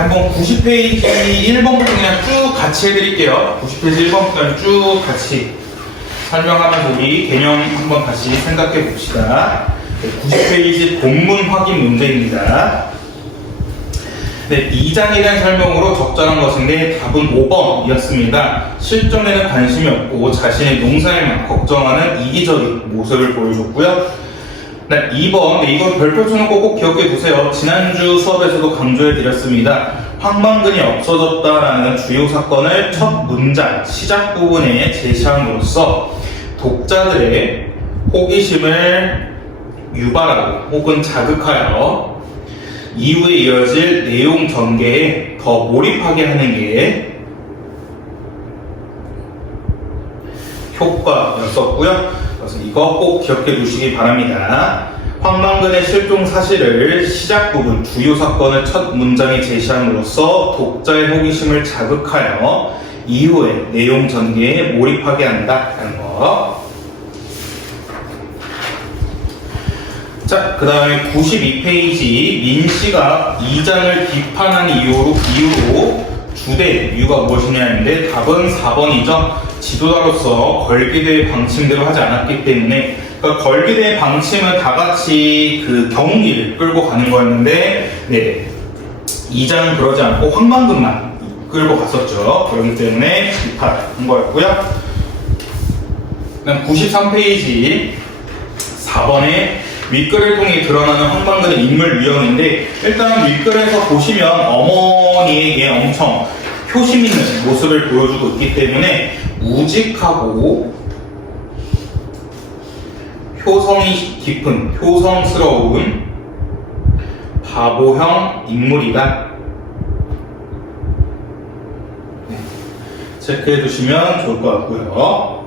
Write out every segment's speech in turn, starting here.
한번 90페이지 1번부터 그냥 쭉 같이 해드릴게요. 90페이지 1번부터 쭉 같이 설명하면서 우리 개념 한번 다시 생각해 봅시다. 90페이지 본문 확인 문제입니다. 네, 2장에 대한 설명으로 적절한 것인데 답은 5번이었습니다. 실전에는 관심이 없고 자신의 농사에만 걱정하는 이기적인 모습을 보여줬고요. 네, 2번. 네, 이건 별표 쳐놓고 꼭 기억해 두세요. 지난주 수업에서도 강조해 드렸습니다. 황망근이 없어졌다라는 주요 사건을 첫 문장, 시작 부분에 제시함으로써 독자들의 호기심을 유발하고 혹은 자극하여 이후에 이어질 내용 전개에 더 몰입하게 하는 게 효과였었고요. 그래서 이거 꼭 기억해 두시기 바랍니다. 황망근의 실종 사실을 시작 부분, 주요 사건을 첫 문장에 제시함으로써 독자의 호기심을 자극하여 이후에 내용 전개에 몰입하게 한다는 거. 자, 그 다음에 92페이지 민씨가 2장을 비판한 이유로 주된 이유가 무엇이냐인데 답은 4번이죠. 지도자로서 걸기대의 방침대로 하지 않았기 때문에, 그러니까 걸기대의 방침은 다 같이 그 경운기를 끌고 가는 거였는데, 네, 2장은 그러지 않고 황망근만 끌고 갔었죠. 그렇기 때문에 비판한 거였고요. 그다음 93페이지 4번에 윗글을 통해 드러나는 황망근의 인물 유형인데, 일단 윗글에서 보시면 어머니에게 엄청 효심 있는 모습을 보여주고 있기 때문에 우직하고 효성이 깊은 효성스러운 바보형 인물이다. 네, 체크해 두시면 좋을 것 같고요.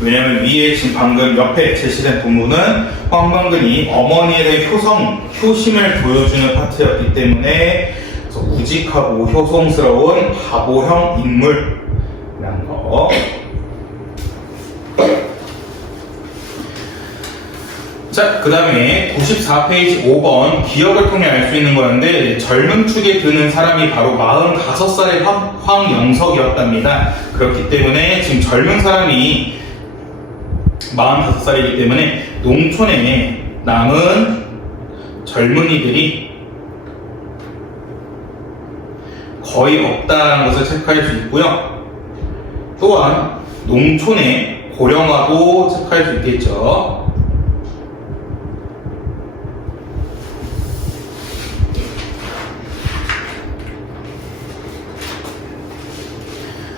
왜냐하면 위에 지금 방금 옆에 제시된 부분은 황망근이 어머니에 대한 효심을 보여주는 파트였기 때문에 우직하고 효성스러운 바보형 인물이라는 거. 자, 그 다음에 94페이지 5번 기억을 통해 알 수 있는 거였는데, 젊은 축에 드는 사람이 바로 45살의 황영석이었답니다. 그렇기 때문에 지금 젊은 사람이 45살이기 때문에 농촌에 남은 젊은이들이 거의 없다는 것을 체크할 수 있고요. 또한 농촌의 고령화도 체크할 수 있겠죠.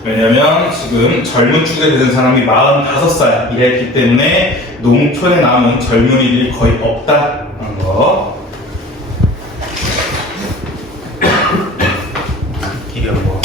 왜냐면 지금 젊은 축에 드는 사람이 45살 이랬기 때문에 농촌에 남은 젊은이들이 거의 없다는 거. 길이 어려워.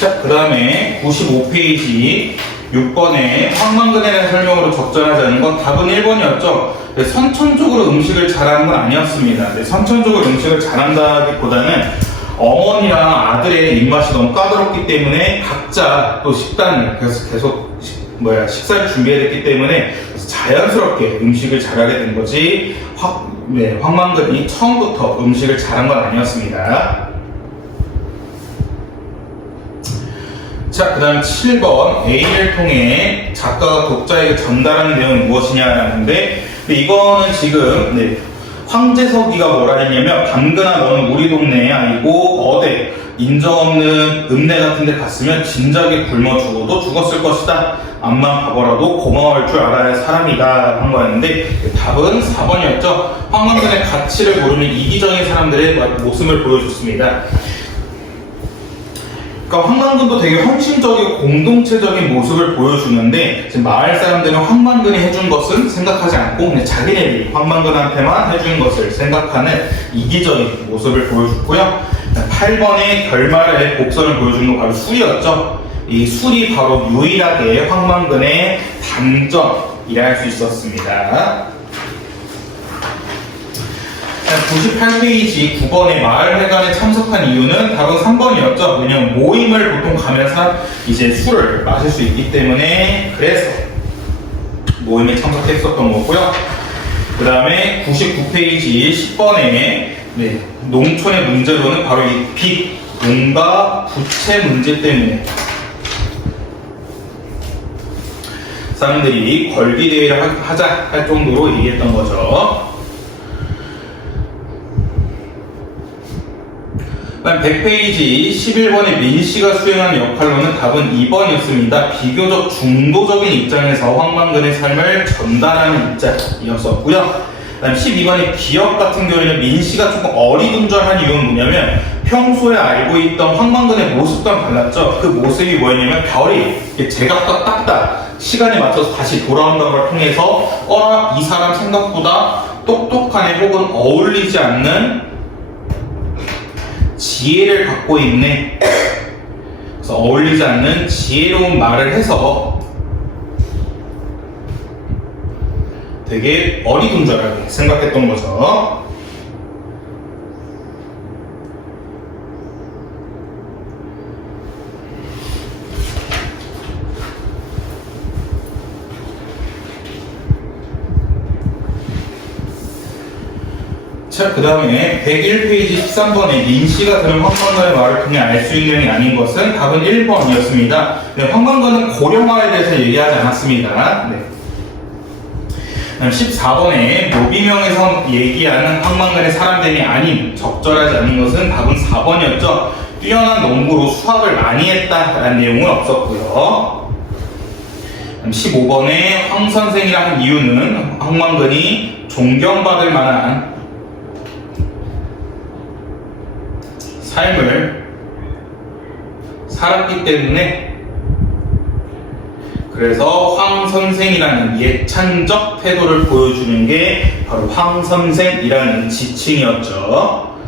자, 그 다음에 95페이지 6번에 황망근에 대한 설명으로 적절하지 않은 건 답은 1번이었죠. 선천적으로 음식을 잘하는 건 아니었습니다. 선천적으로 음식을 잘한다기보다는 어머니랑 아들의 입맛이 너무 까다롭기 때문에 각자 또 식단을 계속 식사를 준비해야 됐기 때문에 자연스럽게 음식을 잘하게 된 거지, 황망근이 처음부터 음식을 잘한 건 아니었습니다. 자, 그 다음 7번 A를 통해 작가가 독자에게 전달하는 내용이 무엇이냐라는데, 이거는 지금 황재석이가 뭐라 했냐면, 담근아 너는 우리 동네의 아이고 어디 인정 없는 읍내 같은 데 갔으면 진작에 굶어 죽어도 죽었을 것이다. 앞만 봐보라도 고마워할 줄 알아야 할 사람이다 한 거였는데, 답은 4번이었죠. 황망근의 가치를 모르는 이기적인 사람들의 모습을 보여줬습니다. 그러니까 황망근도 되게 헌신적이고 공동체적인 모습을 보여주는데, 지금 마을 사람들은 황망근이 해준 것은 생각하지 않고 그냥 자기네들이 황망근한테만 해준 것을 생각하는 이기적인 모습을 보여줬고요. 8번의 결말의 곡선을 보여준 거 바로 술이었죠. 이 술이 바로 유일하게 황만근의 단점이라 할 수 있었습니다. 98페이지 9번의 마을회관에 참석한 이유는 답은 3번이었죠. 왜냐면 모임을 보통 가면서 이제 술을 마실 수 있기 때문에 그래서 모임에 참석했었던 거고요. 그 다음에 99페이지 10번에 농촌의 문제로는 바로 이 빚, 농가, 부채 문제 때문에 사람들이 걸기대회를 하자 할 정도로 얘기했던 거죠. 100페이지 11번의 민씨가 수행하는 역할로는 답은 2번이었습니다. 비교적 중도적인 입장에서 황만근의 삶을 전달하는 입장이었었고요. 그다음 12번의 기억 같은 경우에는 민씨가 조금 어리둥절한 이유는 뭐냐면 평소에 알고 있던 황만근의 모습과는 달랐죠. 그 모습이 뭐였냐면 별이 제각각 딱딱 시간에 맞춰서 다시 돌아온다는 걸 통해서 이 사람 생각보다 똑똑하네 혹은 어울리지 않는 지혜를 갖고 있네. 그래서 어울리지 않는 지혜로운 말을 해서 되게 어리둥절하게 생각했던 거죠. 자, 그 다음에 101페이지 13번에 민씨가 들은 황만근의 말을 통해 알 수 있는 게 아닌 것은 답은 1번이었습니다. 황만근은 고령화에 대해서 얘기하지 않았습니다. 14번에 묘비명에서 얘기하는 황만근의 사람됨이 아닌 적절하지 않은 것은 답은 4번이었죠. 뛰어난 농부로 수학을 많이 했다라는 내용은 없었고요. 15번에 황선생이라는 이유는 황만근이 존경받을 만한 삶을 살았기 때문에 그래서 황선생이라는 예찬적 태도를 보여주는 게 바로 황선생이라는 지칭이었죠.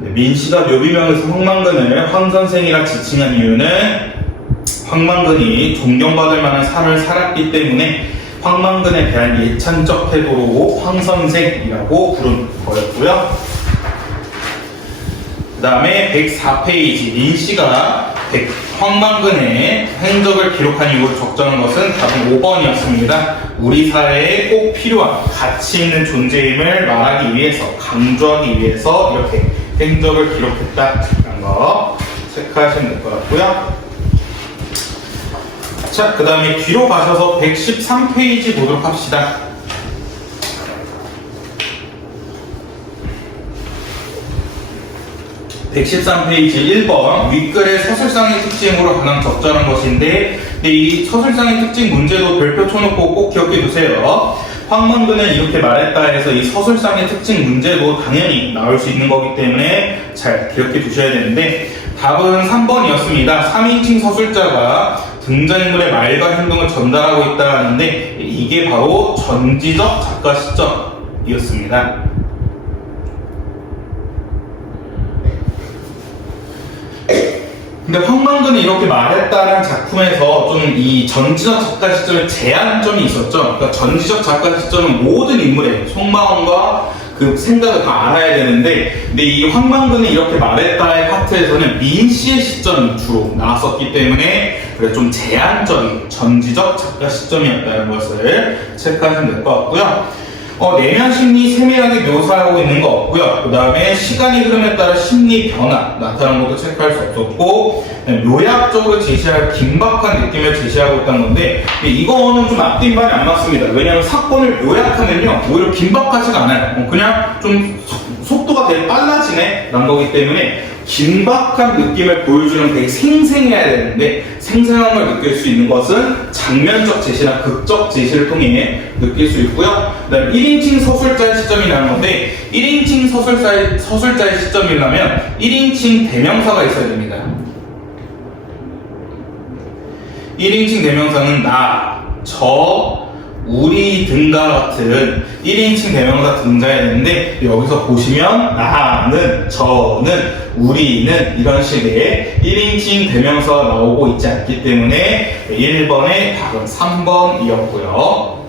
민씨가 묘비명에서 황만근을 황선생이라 지칭한 이유는 황만근이 존경받을 만한 삶을 살았기 때문에 황만근에 대한 예찬적 태도로 황선생이라고 부른 거였고요. 그 다음에 104페이지 민씨가 황만근의 행적을 기록한 이유로 적절한 것은 답은 5번이었습니다. 우리 사회에 꼭 필요한 가치 있는 존재임을 말하기 위해서 강조하기 위해서 이렇게 행적을 기록했다는 거 체크하시면 될 것 같고요. 자, 그 다음에 뒤로 가셔서 113페이지 보도록 합시다. 113페이지 1번 윗글의 서술상의 특징으로 가장 적절한 것인데 이 서술상의 특징 문제도 별표 쳐놓고 꼭 기억해 두세요. 황만근은 이렇게 말했다 해서 이 서술상의 특징 문제도 당연히 나올 수 있는 거기 때문에 잘 기억해 두셔야 되는데 답은 3번이었습니다. 3인칭 서술자가 등장인물의 말과 행동을 전달하고 있다 하는데 이게 바로 전지적 작가 시점이었습니다. 근데 황만근이 이렇게 말했다는 작품에서 좀 이 전지적 작가 시점에 제한점이 있었죠. 그러니까 전지적 작가 시점은 모든 인물의 속마음과 그 생각을 다 알아야 되는데, 근데 이 황만근이 이렇게 말했다의 파트에서는 민씨의 시점이 주로 나왔었기 때문에 그래 좀 제한적인 전지적 작가 시점이었다는 것을 체크하시면 될 것 같고요. 내면 심리 세밀하게 묘사하고 있는 거 없고요. 그 다음에 시간이 흐름에 따라 심리 변화 나타나는 것도 체크할 수 없었고, 요약적으로 제시할 긴박한 느낌을 제시하고 있다는 건데 이거는 좀 앞뒤 말이 안 맞습니다. 왜냐하면 사건을 요약하면요 오히려 긴박하지가 않아요. 그냥 좀 속도가 되게 빨라지네 라는 거기 때문에 긴박한 느낌을 보여주는 되게 생생해야 되는데, 생생한 걸 느낄 수 있는 것은 장면적 제시나 극적 제시를 통해 느낄 수 있고요. 그 다음에 1인칭 서술자의 시점이라는 건데, 1인칭 서술자의 시점이라면 1인칭 대명사가 있어야 됩니다. 1인칭 대명사는 나, 저, 우리 등과 같은 1인칭 대명사 등장해야 되는데 여기서 보시면 나는, 저는, 우리는 이런 식의 1인칭 대명사가 나오고 있지 않기 때문에 1번의 답은 3번이었고요.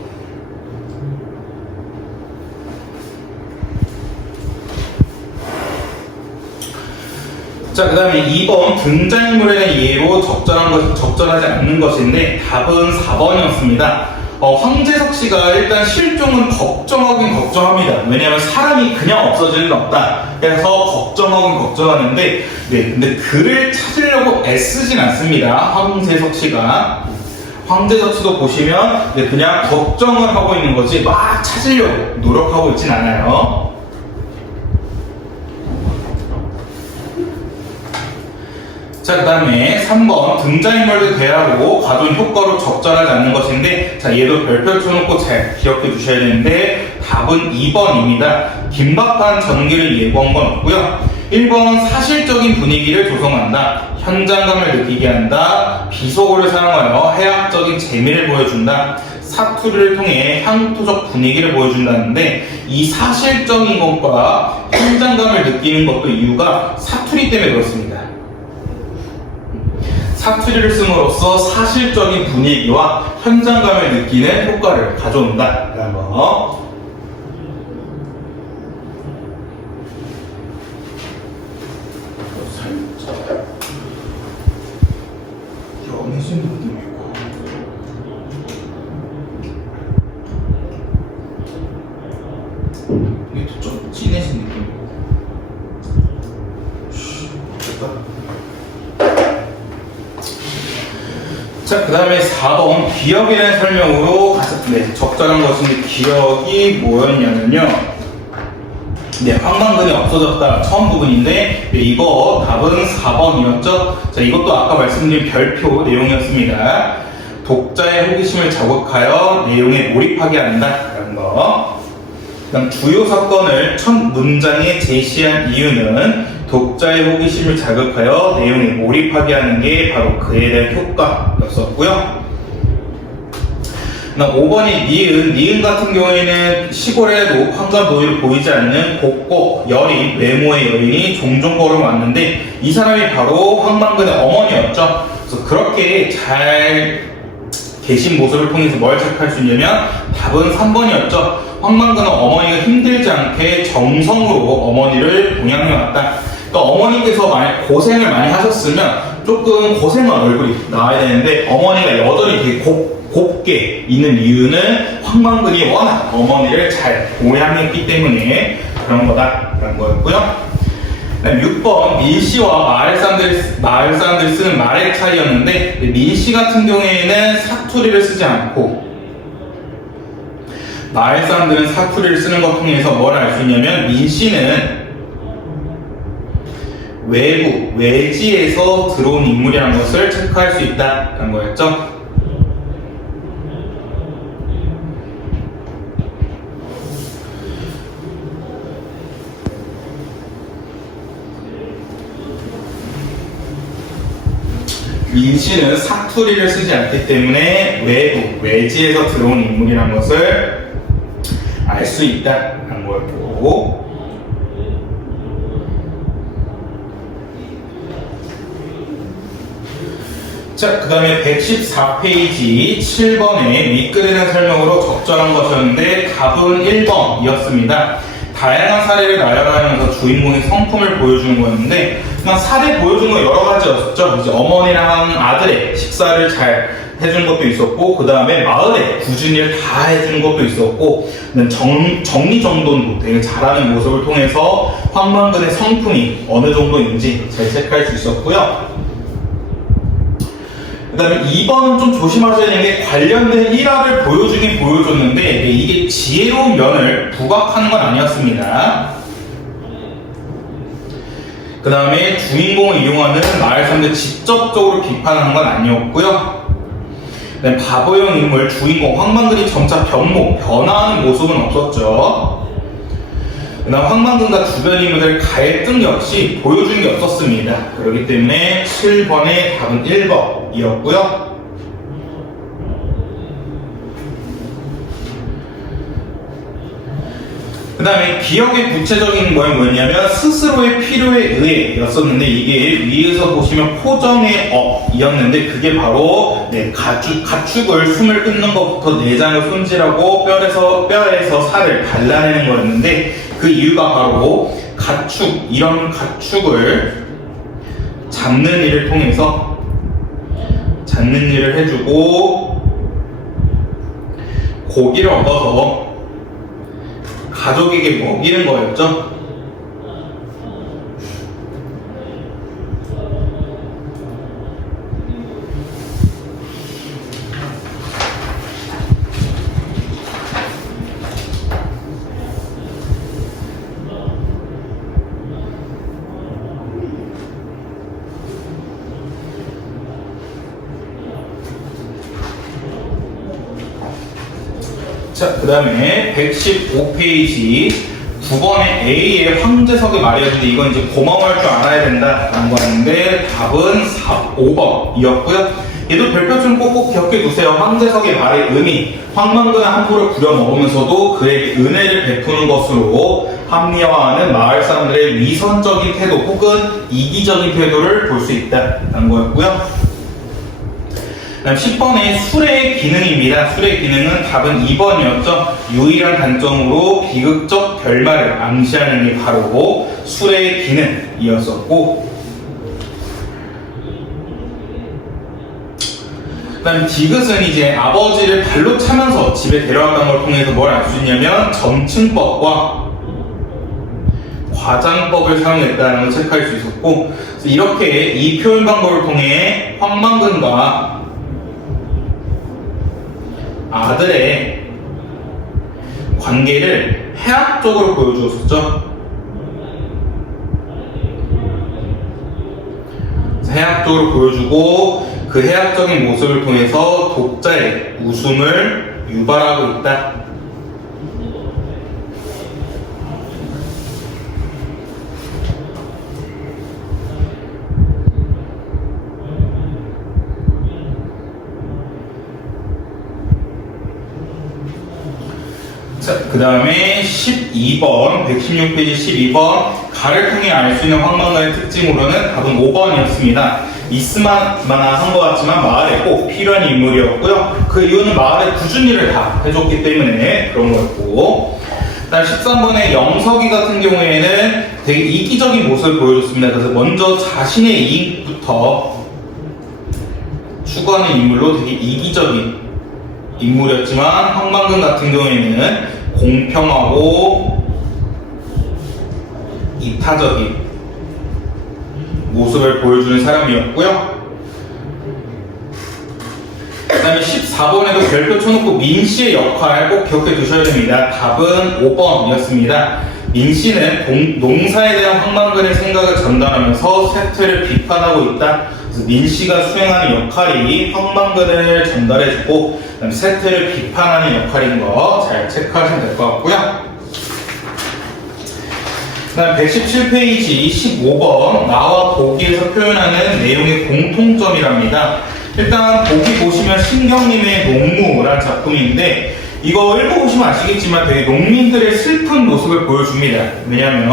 자, 그 다음에 2번 등장인물에 대한 이해로 적절하지 않는 것인데 답은 4번이었습니다. 황재석 씨가 일단 실종은 걱정하긴 걱정합니다. 왜냐하면 사람이 그냥 없어질 일 없다. 그래서 걱정하긴 걱정하는데, 근데 그를 찾으려고 애쓰진 않습니다. 황재석 씨가. 황재석 씨도 보시면 그냥 걱정을 하고 있는 거지 막 찾으려고 노력하고 있진 않아요. 자, 그 다음에 3번 등장인물을 대하고 가져온 효과로 적절하지 않는 것인데, 자, 얘도 별표 쳐놓고 잘 기억해 주셔야 되는데 답은 2번입니다. 긴박한 전기를 예고한 건 없고요. 1번 사실적인 분위기를 조성한다. 현장감을 느끼게 한다. 비속어를 사용하여 해학적인 재미를 보여준다. 사투리를 통해 향토적 분위기를 보여준다는데, 이 사실적인 것과 현장감을 느끼는 것도 이유가 사투리 때문에 그렇습니다. 사투리를 씀으로써 사실적인 분위기와 현장감을 느끼는 효과를 가져온다. 라는 거. 살짝 연해진 느낌이고, 이게 좀 진해진 느낌이고. 됐다. 자, 그 다음에 4번 기억에 대한 설명으로 적절한 것인데, 기억이 뭐였냐면요, 황망근이 없어졌다 처음 부분인데, 이거 답은 4번이었죠. 자, 이것도 아까 말씀드린 별표 내용이었습니다. 독자의 호기심을 자극하여 내용에 몰입하게 한다 라는 거. 그 다음 주요 사건을 첫 문장에 제시한 이유는 독자의 호기심을 자극하여 내용에 몰입하게 하는 게 바로 그에 대한 효과였었고요. 5번이 니은 같은 경우에는 시골에도 황과 노유를 보이지 않는 곱고 여린 외모의 여인이 종종 걸어왔는데, 이 사람이 바로 황망근의 어머니였죠. 그래서 그렇게 잘 계신 모습을 통해서 뭘 체크할 수 있냐면 답은 3번이었죠. 황망근은 어머니가 힘들지 않게 정성으로 어머니를 봉양해왔다. 그러니까 어머니께서 만약 고생을 많이 하셨으면 조금 고생한 얼굴이 나와야 되는데, 어머니가 여전히 되게 곱게 있는 이유는 황망근이 워낙 어머니를 잘 봉양했기 때문에 그런 거다라는 거였고요. 6번 민씨와 마을 사람들이 쓰는 말의 차이였는데, 민씨 같은 경우에는 사투리를 쓰지 않고 마을 사람들은 사투리를 쓰는 것 통해서 뭘 알 수 있냐면, 민씨는 외부, 외지에서 들어온 인물이라는 것을 체크할 수 있다는 거였죠. 민씨는 사투리를 쓰지 않기 때문에 외부, 외지에서 들어온 인물이라는 것을 알 수 있다는 거였고, 자, 그 다음에 114페이지 7번에 윗글에 대한 설명으로 적절한 것이었는데 답은 1번이었습니다. 다양한 사례를 나열하면서 주인공의 성품을 보여주는 거였는데, 그냥 사례 보여준 거 여러 가지였죠. 이제 어머니랑 아들의 식사를 잘 해준 것도 있었고, 그 다음에 마을에 굳은 일 다 해준 것도 있었고, 정리정돈도 되게 잘하는 모습을 통해서 황망근의 성품이 어느 정도인지 잘 체크할 수 있었고요. 그 다음에 2번은 좀 조심하셔야 되는 게, 관련된 일학을 보여주긴 보여줬는데 이게 지혜로운 면을 부각하는 건 아니었습니다. 그 다음에 주인공을 이용하는 마을 사람들 직접적으로 비판하는 건 아니었고요. 그 다음에 바보형 인물 주인공 황망근이 점차 변화하는 모습은 없었죠. 그 다음 황망근과 주변 인물들 갈등 역시 보여준 게 없었습니다. 그렇기 때문에 7번의 답은 1번이었고요. 다음에 기억의 구체적인 건 뭐였냐면 스스로의 필요에 의해 였었는데 이게 위에서 보시면 포정의 이었는데 그게 바로 가축을 숨을 끊는 것부터 내장을 손질하고 뼈에서 살을 발라내는 거였는데 그 이유가 바로 이런 가축을 잡는 일을 통해서 잡는 일을 해주고 고기를 얻어서 가족에게 먹이는 거였죠. 자, 그 다음에 115페이지 9번에 A의 황제석의 말이었는데 이건 이제 고마워할 줄 알아야 된다라는 거였는데 답은 5번이었고요. 얘도 별표좀 꼭꼭 기억해 두세요. 황제석의 말의 의미, 황망근의 함부를 부려먹으면서도 그에게 은혜를 베푸는 것으로 합리화하는 마을 사람들의 위선적인 태도 혹은 이기적인 태도를 볼 수 있다라는 거였고요. 다음 10번의 술의 기능입니다. 술의 기능은 답은 2번이었죠. 유일한 단점으로 비극적 결말을 암시하는 게 바로 술의 기능이었었고, 그 다음 디귿은 이제 아버지를 발로 차면서 집에 데려왔다는 걸 통해서 뭘 알 수 있냐면 점층법과 과장법을 사용했다는 걸 체크할 수 있었고, 그래서 이렇게 이 표현 방법을 통해 황망근과 아들의 관계를 해학적으로 보여주었었죠. 해학적으로 보여주고 그 해학적인 모습을 통해서 독자의 웃음을 유발하고 있다. 자, 그 다음에 12번, 116페이지 12번 가를 통해 알 수 있는 황망근의 특징으로는 답은 5번이었습니다. 있으만 한 것 같지만 마을에 꼭 필요한 인물이었고요. 그 이유는 마을의 굳은 일을 다 해줬기 때문에 그런 거였고, 그 다음 13번의 영석이 같은 경우에는 되게 이기적인 모습을 보여줬습니다. 그래서 먼저 자신의 이익부터 추구하는 인물로 되게 이기적인 인물이었지만 황망근 같은 경우에는 공평하고 이타적인 모습을 보여주는 사람이었고요. 그 다음에 14번에도 별표 쳐놓고 민씨의 역할 꼭 기억해 두셔야 됩니다. 답은 5번이었습니다. 민씨는 농사에 대한 황망근의 생각을 전달하면서 세태를 비판하고 있다. 그래서 민씨가 수행하는 역할이 황망근을 전달해주고 그다음에 세태를 비판하는 역할인 거 잘 체크하시면 될 것 같고요. 그 다음 117페이지 15번 나와 보기에서 표현하는 내용의 공통점이랍니다. 일단 보기 보시면 신경님의 농무라는 작품인데 이거 읽어보시면 아시겠지만 되게 농민들의 슬픈 모습을 보여줍니다. 왜냐하면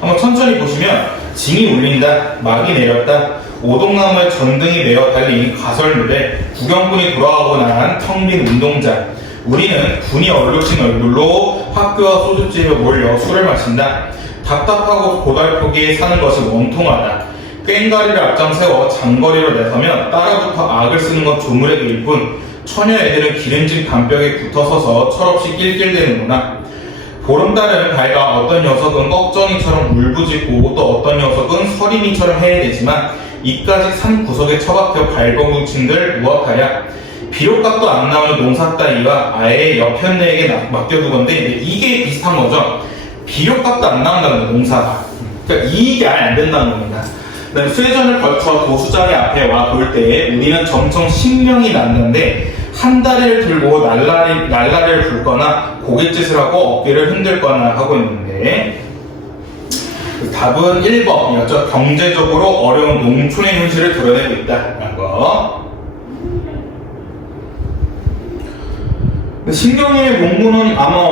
한번 천천히 보시면 징이 울린다, 막이 내렸다, 오동나무에 전등이 매어 달린 가설물에 구경꾼이 돌아가고 난 텅 빈 운동장. 우리는 군이 얼룩진 얼굴로 학교와 소주집에 몰려 술을 마신다. 답답하고 고달프게 사는 것이 원통하다. 꽹가리를 앞장세워 장거리로 내서면 따라붙어 악을 쓰는 건 조물의 뿐 처녀 애들은 기름진 담벽에 붙어서서 철없이 낄낄대는구나. 보름달은 밝아 어떤 녀석은 꺽정이처럼 울부짖고 또 어떤 녀석은 서린이처럼 해야되지만 이까지 산 구석에 처박혀 발버둥친들 무엇하랴. 비록 값도 안 나오는 농사 따위와 아예 옆현네에게 맡겨두건데 이게 비슷한 거죠. 비록 값도 안 나온다는 농사가. 그러니까 이익이 아예 안 된다는 겁니다. 그다음에 수해전을 거쳐 도수자리 앞에 와 볼 때 우리는 점점 신명이 났는데 한 다리를 들고 날라리를 불거나 고갯짓을 하고 어깨를 흔들거나 하고 있는데 답은 1번이었죠. 경제적으로 어려운 농촌의 현실을 드러내고 있다는 거. 신경의 농부는 아마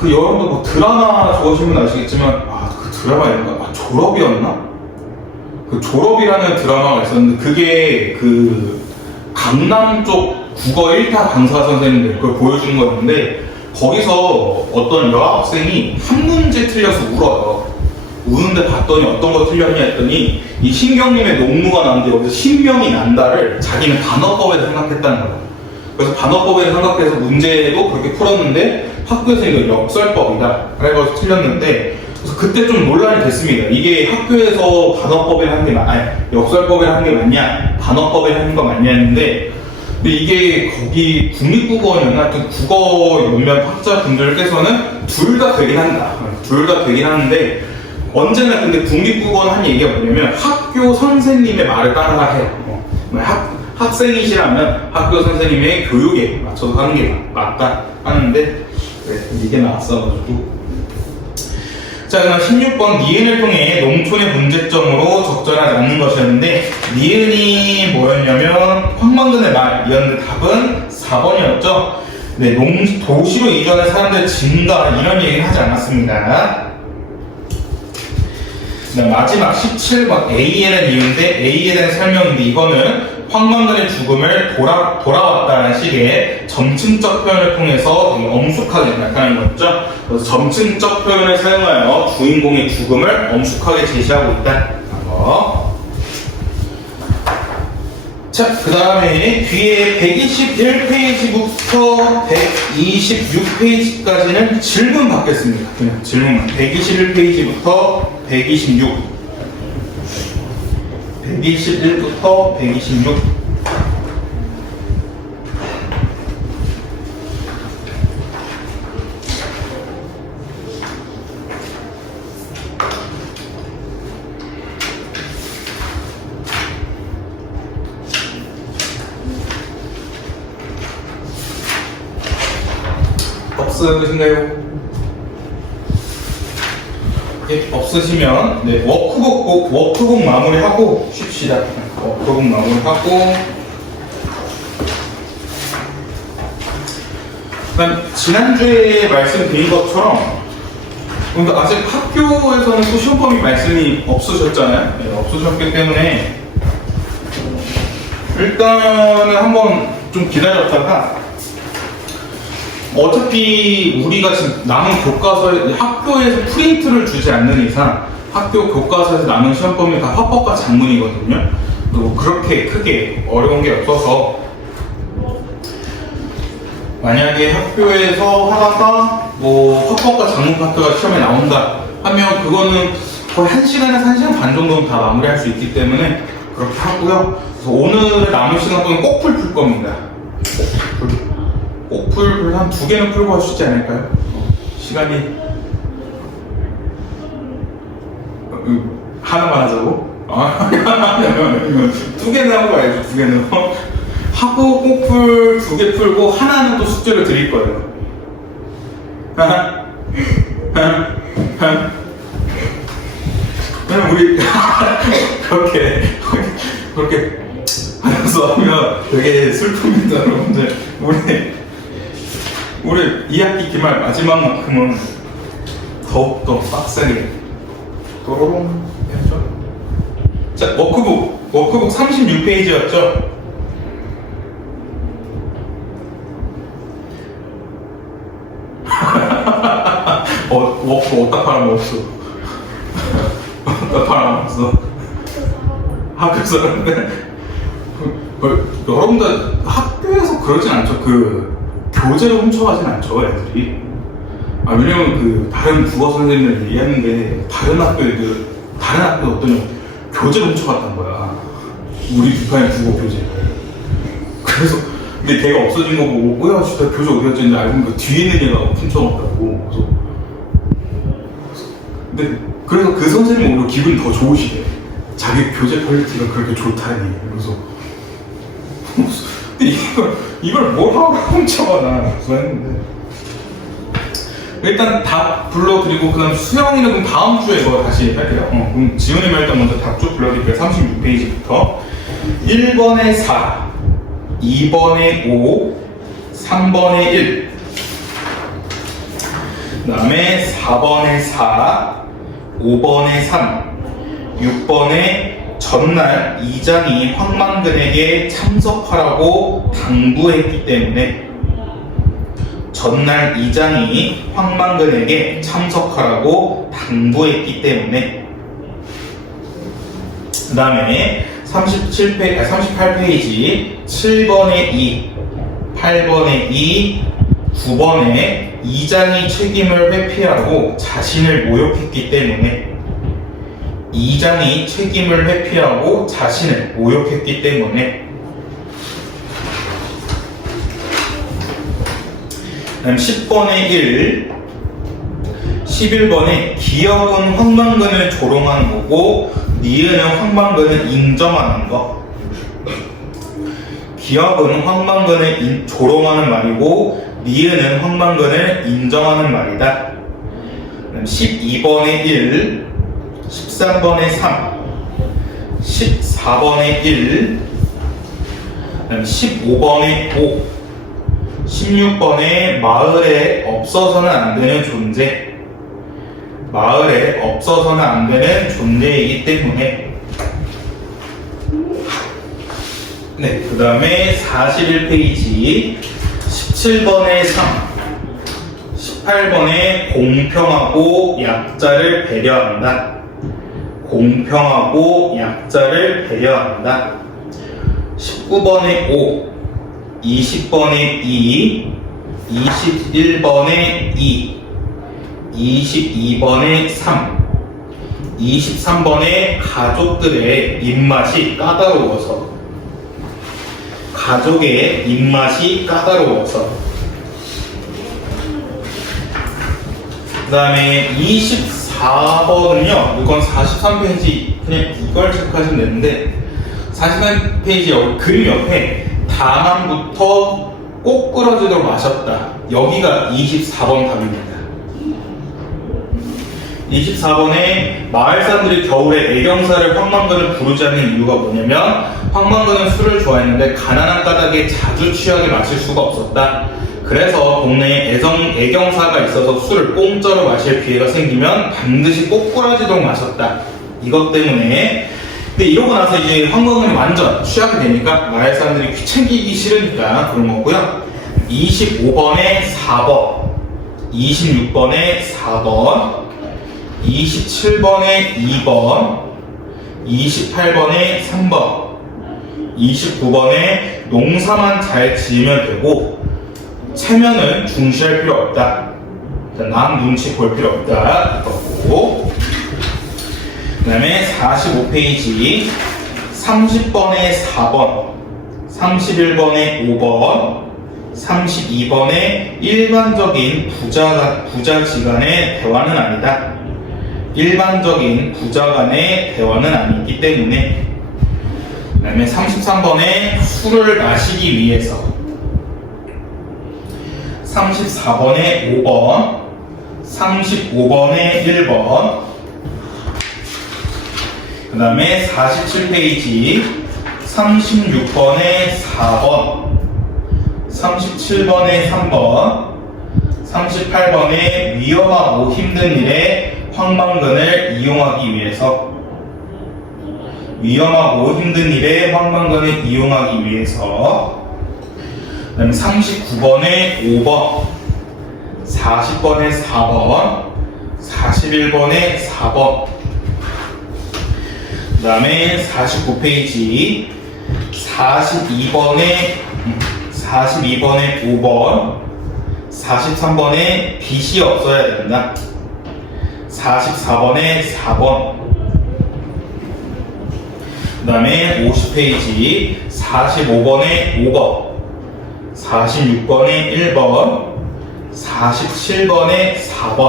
그 여러분도 뭐 드라마 좋아하시는 분 아시겠지만, 그 드라마 이름가 졸업이었나? 그 졸업이라는 드라마가 있었는데, 그게 그 강남 쪽 국어 1타 강사 선생님들 그걸 보여준 거였는데, 거기서 어떤 여학생이 한 문제 틀려서 울어요. 우는데 봤더니 어떤 거 틀렸냐 했더니, 이 신경님의 농무가 나는데 여기서 신명이 난다를 자기는 반어법에서 생각했다는 거예요. 그래서 반어법에서 생각해서 문제도 그렇게 풀었는데 학교에서 이거 역설법이다 그래가지고 틀렸는데, 그래서 그때 좀 논란이 됐습니다. 이게 학교에서 반어법에 한 게 역설법에 한 게 맞냐, 반어법에 한 거 맞냐 했는데, 근데 이게 거기 국립국어원이었나 하여튼 국어 몇몇 학자분들께서는 둘 다 되긴 한다. 둘 다 되긴 하는데, 언제나 근데 국립국어원 한 얘기가 뭐냐면 학교 선생님의 말을 따라야 해요. 학생이시라면 학교 선생님의 교육에 맞춰서 하는 게 맞다 하는데, 이게 나왔어가지고. 자, 그럼 16번 니은을 통해 농촌의 문제점으로 적절하지 않는 것이었는데, 니은이 뭐였냐면 황망근의 말이었는데 답은 4번이었죠. 네, 도시로 이주하는 사람들 증가 이런 얘기는 하지 않았습니다. 마지막 17번 A에 대한 이유인데, A에 대한 설명인데, 이거는 황망근의 죽음을 돌아왔다는 식의 점층적 표현을 통해서 되게 엄숙하게 나타나는 거였죠. 그래서 점층적 표현을 사용하여 주인공의 죽음을 엄숙하게 제시하고 있다는 거. 자, 그 다음에 뒤에 121페이지부터 126페이지까지는 질문 받겠습니다. 그냥 질문만. 121페이지부터 126. 121부터 126. 없으신가요? 없으시면 네, 워크북 마무리하고 쉽시다. 워크북 마무리하고, 그다음 지난주에 말씀드린 것처럼, 근데 아직 학교에서는 또 시험범위 말씀이 없으셨잖아요. 네, 없으셨기 때문에 일단은 한번 좀 기다렸다가, 어차피 우리가 지금 남은 교과서에 학교에서 프린트를 주지 않는 이상 학교 교과서에서 남은 시험범위 다 화법과 작문이거든요. 또 그렇게 크게 어려운 게 없어서, 만약에 학교에서 하다가 뭐 화법과 작문 파트가 시험에 나온다 하면 그거는 거의 1시간에서 1시간 반 정도는 다 마무리할 수 있기 때문에 그렇게 하고요. 그래서 오늘 남은 시간 동안 꼭풀 풀 겁니다. 꼭풀 한 2개는 풀고 하시지 않을까요? 시간이 하나만 하자고? 2개는 하고 가야죠. 2개는 하고 꼭풀 2개 풀고 하나는 또 숙제를 드릴 거예요. 그냥 우리 그렇게 하면서 하면 되게 슬픕니다, 여러분들. 우리 2학기 기말 마지막만큼은 더욱더 빡세게 또로롱 해야죠. 자, 워크북 36페이지였죠? 워크 어디다 팔아먹었어? 어디다 팔아먹었어? 학교에서 그런데 여러분들 학교에서 그러진 않죠. 교재를 훔쳐가진 않죠, 애들이. 왜냐면 다른 국어 선생님들 얘기하는데, 다른 학교 어떤 교재를 훔쳐갔단 거야. 우리 비판의 국어 교재. 그래서, 근데 걔가 없어진 거 보고, 야, 진짜 교재 어디 갔지? 알고 보니까 뒤에 있는 얘가 훔쳐갔다고. 그래서 그 선생님이 오히려 기분이 더 좋으시대. 자기 교재 퀄리티가 그렇게 좋다니. 그래서. 근데 이걸 뭘 하고 훔쳐가, 나 했는데. 일단 답 불러드리고, 그 다음 수영이는 그럼 다음 주에 이거 다시 할게요. 그럼 지훈이 말 일단 먼저 답 쭉 불러드릴게요. 36페이지부터. 1번에 4, 2번에 5, 3번에 1. 그 다음에 4번에 4, 5번에 3, 6번에 전날 이장이 황만근에게 참석하라고 당부했기 때문에 전날 이장이 황만근에게 참석하라고 당부했기 때문에 그 다음에 38페이지 7번에 2, 8번에 2, 9번에 이장이 책임을 회피하고 자신을 모욕했기 때문에 이장이 책임을 회피하고 자신을 모욕했기 때문에 그다음 10번에 1, 11번에 기억은 황만근을 조롱하는 거고 니은은 황만근을 인정하는 거. 기억은 황만근을 조롱하는 말이고 니은은 황만근을 인정하는 말이다. 12번에 1, 13번에 3, 14번에 1, 15번에 5, 16번에 마을에 없어서는 안 되는 존재. 마을에 없어서는 안 되는 존재이기 때문에. 네, 그 다음에 41페이지 17번에 3, 18번에 공평하고 약자를 배려한다. 공평하고 약자를 배려한다. 19번에 5, 20번에 2, 21번에 2, 22번에 3, 23번에 가족들의 입맛이 까다로워서 가족의 입맛이 까다로워서 그 다음에 24번은요 이건 43페이지 그냥 이걸 체크하시면 되는데 43페이지 그림 옆에 다만부터 꼭 끓어지도록 마셨다. 여기가 24번 답입니다. 24번에 마을 사람들이 겨울에 애경사를 황만근을 부르지 않는 이유가 뭐냐면 황만근은 술을 좋아했는데 가난한 까닭에 자주 취하게 마실 수가 없었다. 그래서 동네에 애경사가 있어서 술을 공짜로 마실 기회가 생기면 반드시 꼬꾸라지도록 마셨다. 이것 때문에. 근데 이러고 나서 이제 황만근이 완전 취하게 되니까 마을 사람들이 귀찮기기 싫으니까 그런 거고요. 25번에 4번, 26번에 4번, 27번에 2번, 28번에 3번, 29번에 농사만 잘 지으면 되고 체면은 중시할 필요 없다. 남 눈치 볼 필요 없다. 이거고. 그 다음에 45페이지 30번에 4번, 31번에 5번, 32번에 일반적인 부자지간의 대화는 아니다. 일반적인 부자 간의 대화는 아니기 때문에. 그 다음에 33번에 술을 마시기 위해서, 34번에 5번, 35번에 1번, 그 다음에 47페이지 36번에 4번, 37번에 3번, 38번에 위험하고 힘든 일에 황만근을 이용하기 위해서, 위험하고 힘든 일에 황만근을 이용하기 위해서. 그 다음에 39번에 5번, 40번에 4번, 41번에 4번. 그 다음에 49페이지 42번에 5번, 43번에 빚이 없어야 된다. 44번에 4번. 그 다음에 50페이지 45번에 5번, 46번에 1번, 47번에 4번.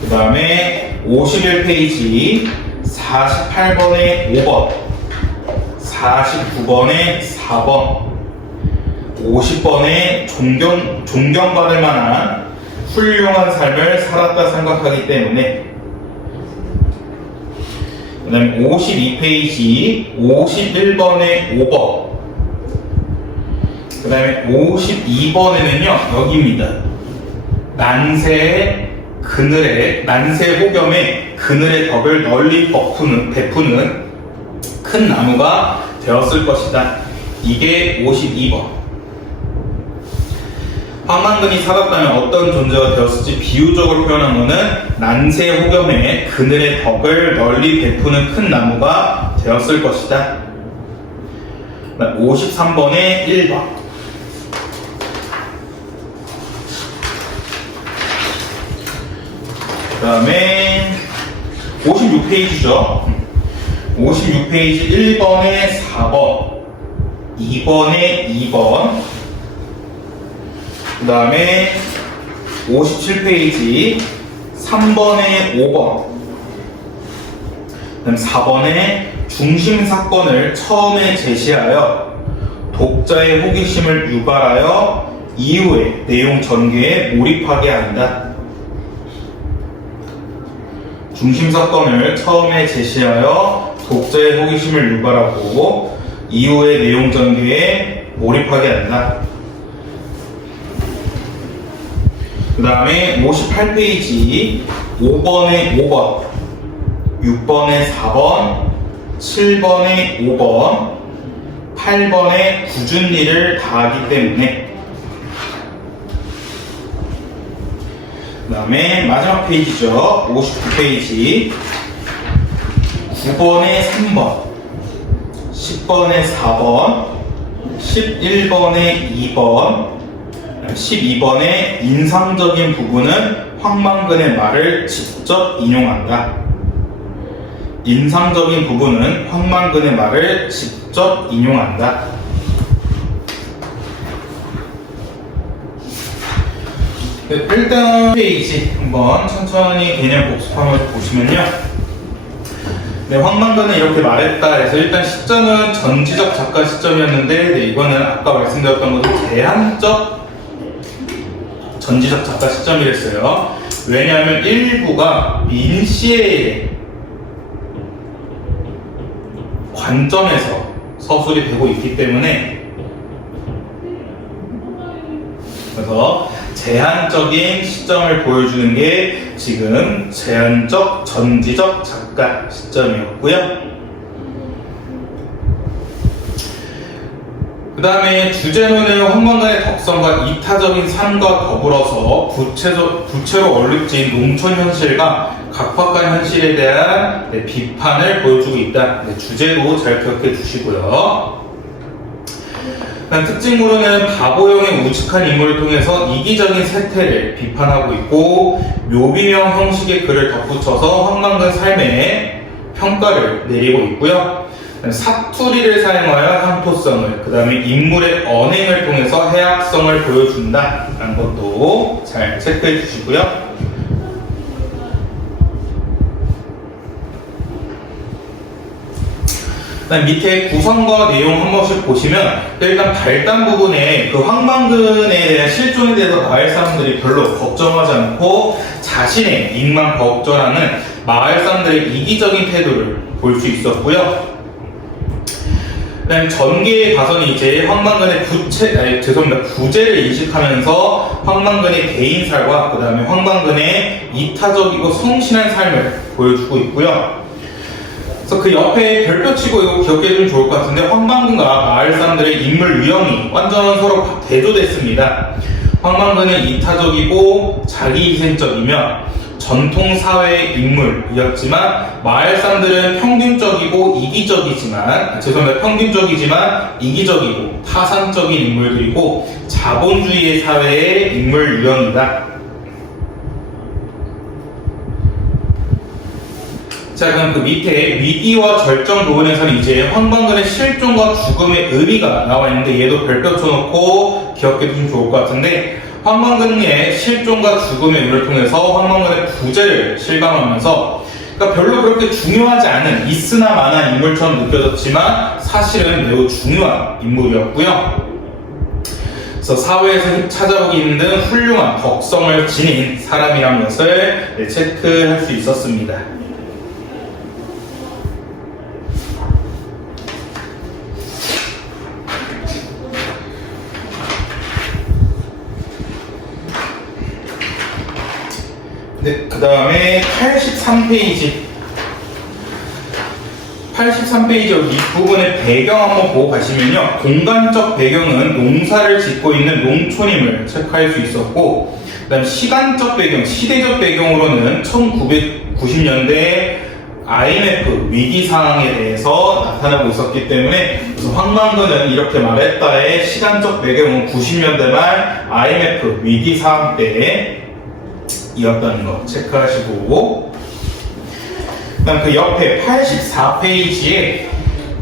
그 다음에 51페이지 48번에 5번, 49번에 4번, 50번에 존경받을 만한 훌륭한 삶을 살았다 생각하기 때문에. 그 다음에 52페이지 51번에 5번, 그 다음에 52번에는요, 여기입니다. 난세 혹염에 그늘의 덕을 널리 베푸는 큰 나무가 되었을 것이다. 이게 52번. 황만근이 살았다면 어떤 존재가 되었을지 비유적으로 표현한 것은 난세 혹염에 그늘의 덕을 널리 베푸는 큰 나무가 되었을 것이다. 53번에 1번. 그 다음에 56페이지죠. 56페이지 1번에 4번, 2번에 2번, 그 다음에 57페이지 3번에 5번, 그 다음 4번에 중심 사건을 처음에 제시하여 독자의 호기심을 유발하여 이후에 내용 전개에 몰입하게 한다. 중심 사건을 처음에 제시하여 독자의 호기심을 유발하고 이후의 내용 전개에 몰입하게 한다. 그 다음에 58페이지 5번에 5번, 6번에 4번, 7번에 5번, 8번에 굳은 일을 다하기 때문에. 그 다음에 마지막 페이지죠. 59페이지 9번에 3번, 10번에 4번, 11번에 2번, 12번에 인상적인 부분은 황만근의 말을 직접 인용한다. 인상적인 부분은 황만근의 말을 직접 인용한다. 일단 페이지 한번 천천히 개념 복습하면서 보시면요. 네, 황만근은 이렇게 말했다 해서 일단 시점은 전지적 작가 시점이었는데, 네, 이거는 아까 말씀드렸던 것도 제한적 전지적 작가 시점이랬어요. 왜냐하면 일부가 민씨의 관점에서 서술이 되고 있기 때문에, 그래서 제한적인 시점을 보여주는 게 지금 제한적 전지적 작가 시점이었고요. 그 다음에 주제로는 황만근의 덕성과 이타적인 삶과 더불어서 부채로 얼룩진 농촌 현실과 각박한 현실에 대한 비판을 보여주고 있다. 주제로 잘 기억해 주시고요. 특징으로는 바보형의 우직한 인물을 통해서 이기적인 세태를 비판하고 있고, 묘비명 형식의 글을 덧붙여서 황만근 삶의 평가를 내리고 있고요. 사투리를 사용하여 향토성을, 그 다음에 인물의 언행을 통해서 해학성을 보여준다 라는 것도 잘 체크해 주시고요. 밑에 구성과 내용 한 번씩 보시면, 일단 발단 부분에 그 황만근에 대한 실종에 대해서 마을 사람들이 별로 걱정하지 않고 자신의 이익만 걱정하는 마을 사람들의 이기적인 태도를 볼 수 있었고요. 그다음에 전개에 가서는 이제 황만근의 부재를 인식하면서 황만근의 개인살과 그 다음에 황만근의 이타적이고 성실한 삶을 보여주고 있고요. 그래서 그 옆에 별표 치고 이거 기억해주면 좋을 것 같은데, 황만근과 마을 사람들의 인물 유형이 완전 서로 대조됐습니다. 황만근은 이타적이고 자기희생적이며 전통 사회의 인물이었지만, 마을 사람들은 평균적이고 평균적이지만 이기적이고 타산적인 인물들이고 자본주의의 사회의 인물 유형이다. 자, 그럼 그 밑에 위기와 절정 부분에서는 이제 황만근의 실종과 죽음의 의미가 나와 있는데, 얘도 별표 쳐놓고 기억해 두시면 좋을 것 같은데, 황만근의 실종과 죽음의 의미를 통해서 황만근의 부재를 실감하면서, 그러니까 별로 그렇게 중요하지 않은 있으나 마나한 인물처럼 느껴졌지만 사실은 매우 중요한 인물이었고요. 그래서 사회에서 찾아보기 힘든 훌륭한 덕성을 지닌 사람이라는 것을 체크할 수 있었습니다. 네, 그 다음에 83페이지. 83페이지 이 부분의 배경 한번 보고 가시면요. 공간적 배경은 농사를 짓고 있는 농촌임을 체크할 수 있었고, 그 다음 시간적 배경, 시대적 배경으로는 1990년대 IMF 위기 상황에 대해서 나타나고 있었기 때문에 그래서 황만근은 이렇게 말했다의 시간적 배경은 90년대 말 IMF 위기 상황 때이었다는 거 체크하시고, 그다음 그 옆에 84페이지에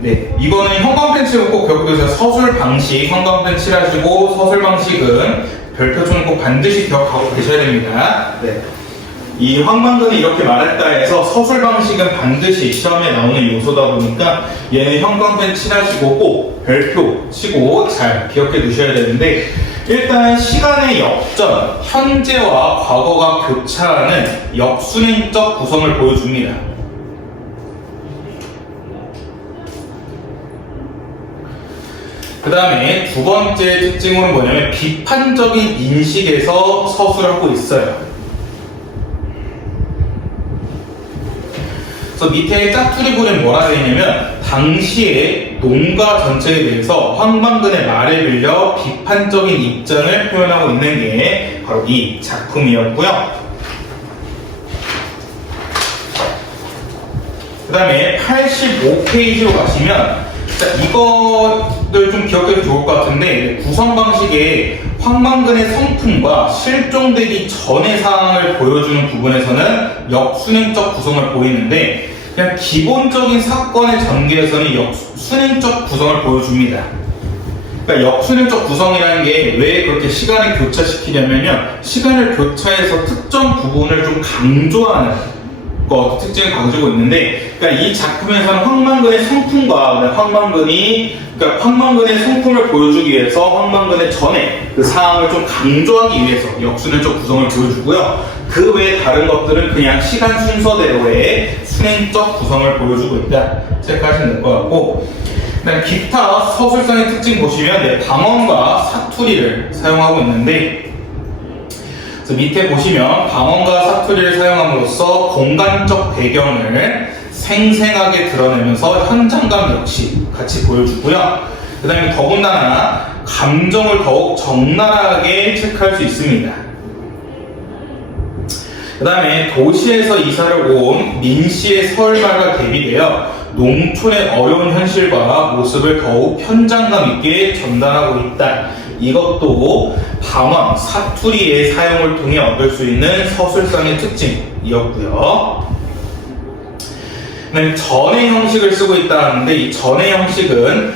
네, 이거는 형광펜 칠을 꼭 기억해두세요. 서술 방식 형광펜 칠하시고 서술 방식은 별표촌 꼭 반드시 기억하고 계셔야 됩니다. 네. 이 황만근이 이렇게 말했다 해서 서술 방식은 반드시 시험에 나오는 요소다 보니까 얘는 형광펜 칠하시고 꼭 별표 치고 잘 기억해 두셔야 되는데, 일단 시간의 역전, 현재와 과거가 교차하는 역순행적 구성을 보여줍니다. 그 다음에 두 번째 특징은 뭐냐면 비판적인 인식에서 서술을 하고 있어요. 그래서 밑에 짝투리 부분에 뭐라 되어 있냐면 당시의 농가 전체에 대해서 황만근의 말에 빌려 비판적인 입장을 표현하고 있는 게 바로 이 작품이었고요. 그 다음에 85페이지로 가시면 이거를 좀 기억해도 좋을 것 같은데, 구성 방식에 황만근의 성품과 실종되기 전의 상황을 보여주는 부분에서는 역순행적 구성을 보이는데, 그냥 기본적인 사건의 전개에서는 역순행적 구성을 보여줍니다. 그러니까 역순행적 구성이라는 게 왜 그렇게 시간을 교차시키냐면요, 시간을 교차해서 특정 부분을 좀 강조하는 특징을 가지고 있는데, 그러니까 이 작품에서는 황만근의 성품과 황만근의 성품을 보여주기 위해서 황만근의 전에 그 상황을 좀 강조하기 위해서 역순행적 구성을 보여주고요. 그 외에 다른 것들은 그냥 시간 순서대로의 순행적 구성을 보여주고 있다 체크하시면 될 것 같고, 그다음 기타 서술상의 특징 보시면 방언과 사투리를 사용하고 있는데, 그래서 밑에 보시면 방언과 사투리를 사용함으로써 공간적 배경을 생생하게 드러내면서 현장감 역시 같이 보여주고요. 그 다음에 더군다나 감정을 더욱 적나라하게 체크할 수 있습니다. 그 다음에 도시에서 이사를 온 민씨의 서울말과 대비되어 농촌의 어려운 현실과 모습을 더욱 현장감 있게 전달하고 있다. 이것도 방언, 사투리의 사용을 통해 얻을 수 있는 서술상의 특징이었고요. 전의 형식을 쓰고 있다는데, 이 전의 형식은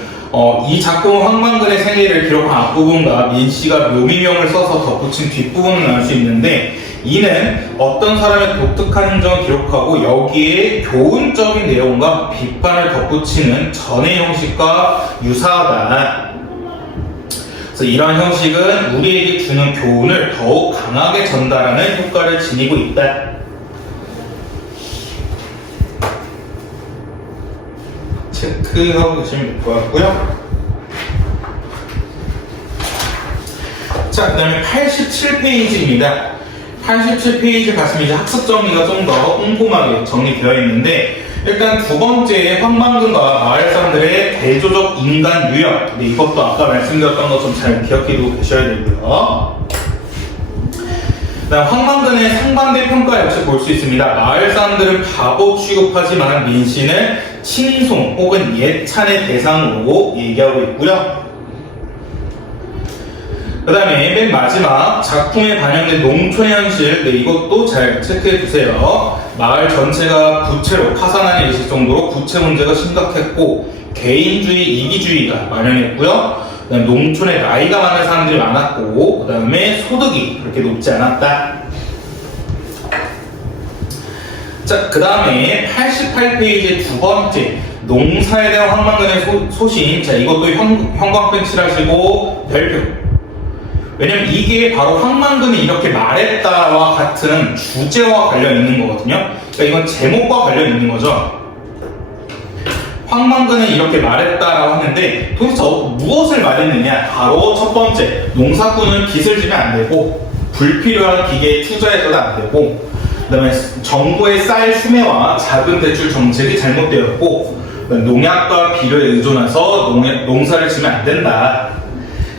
이 작품 황만근의 생애를 기록한 앞부분과 민씨가 묘미명을 써서 덧붙인 뒷부분을 알 수 있는데, 이는 어떤 사람의 독특한 행정을 기록하고 여기에 교훈적인 내용과 비판을 덧붙이는 전의 형식과 유사하다. 그래서 이러한 형식은 우리에게 주는 교훈을 더욱 강하게 전달하는 효과를 지니고 있다. 체크하고 계시면 될 것 같고요. 자, 그 다음에 87페이지입니다. 87페이지 가시면 이제 학습 정리가 좀 더 꼼꼼하게 정리되어 있는데, 일단 두 번째 황만근과 마을 사람들의 대조적 인간 유형, 이것도 아까 말씀드렸던 것좀 잘 기억해두고 계셔야 되고요. 그다음 황만근의 상반대 평가 역시 볼 수 있습니다. 마을 사람들은 바보 취급하지만 민씨는 칭송 혹은 예찬의 대상으로 얘기하고 있고요. 그 다음에 맨 마지막 작품에 반영된 농촌의 현실, 이것도 잘 체크해 주세요. 마을 전체가 부채로 파산하는 있을 정도로 부채 문제가 심각했고 개인주의, 이기주의가 만연했고요. 그다음에 농촌에 나이가 많은 사람들이 많았고, 그 다음에 소득이 그렇게 높지 않았다. 자, 그 다음에 88페이지의 두 번째 농사에 대한 황만근의 소신. 자, 이것도 형광펜 칠하시고 별표. 왜냐면 이게 바로 황만근이 이렇게 말했다와 같은 주제와 관련 있는 거거든요. 그러니까 이건 제목과 관련 있는 거죠. 황만근은 이렇게 말했다라고 하는데 도대체 무엇을 말했느냐? 바로 첫 번째, 농사꾼은 빚을 지면 안 되고 불필요한 기계에 투자해서도 안 되고, 그다음에 정부의 쌀 수매와 작은 대출 정책이 잘못되었고 농약과 비료에 의존해서 농사를 지면 안 된다.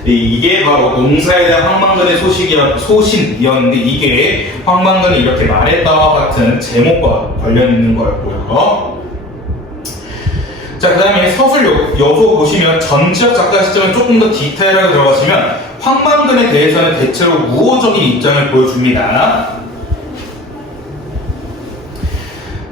이게 바로 농사에 대한 황만근의 소신이었는데 이게 황만근이 이렇게 말했다와 같은 제목과 관련 있는 거였고요. 자, 그 다음에 서술 요소 보시면 전지적 작가 시점에 조금 더 디테일하게 들어가시면 황만근에 대해서는 대체로 우호적인 입장을 보여줍니다.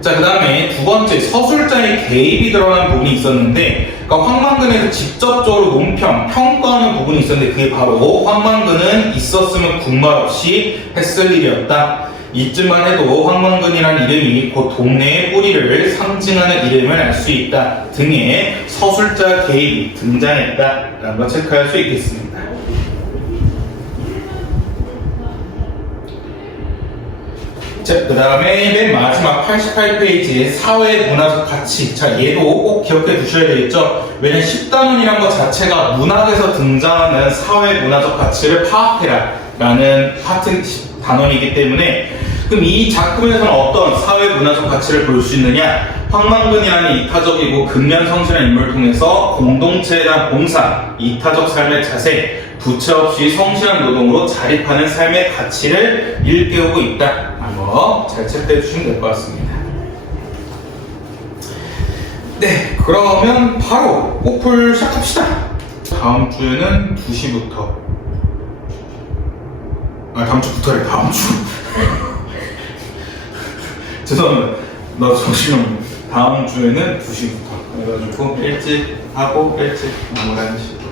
자, 그 다음에 두 번째, 서술자의 개입이 들어가는 부분이 있었는데, 그러니까 황만근에서 직접적으로 논평, 평가하는 부분이 있었는데, 그게 바로 황만근은 있었으면 군말 없이 했을 일이었다. 이쯤만 해도 황만근이라는 이름이 곧 동네의 뿌리를 상징하는 이름을 알 수 있다 등의 서술자 개입이 등장했다라는 걸 체크할 수 있겠습니다. 자, 그 다음에 맨 마지막 88페이지의 사회문화적 가치. 자, 얘도 꼭 기억해 두셔야 되겠죠? 왜냐면 10단원이란 것 자체가 문학에서 등장하는 사회문화적 가치를 파악해라 라는 파트 단원이기 때문에, 그럼 이 작품에서는 어떤 사회문화적 가치를 볼 수 있느냐? 황만근이라는 이타적이고 근면성실한 인물을 통해서 공동체에 대한 봉사, 이타적 삶의 자세, 부채 없이 성실한 노동으로 자립하는 삶의 가치를 일깨우고 있다. 한번 잘 체크해 주시면 될 것 같습니다. 네, 그러면 바로 오플 시작합시다. 다음 주에는 2시부터. 다음 주부터래, 다음 주. 죄송합니다. 잠시만요. 다음 주에는 2시부터. 그래가지고 일찍 하고 일찍 마무리하는 식으로.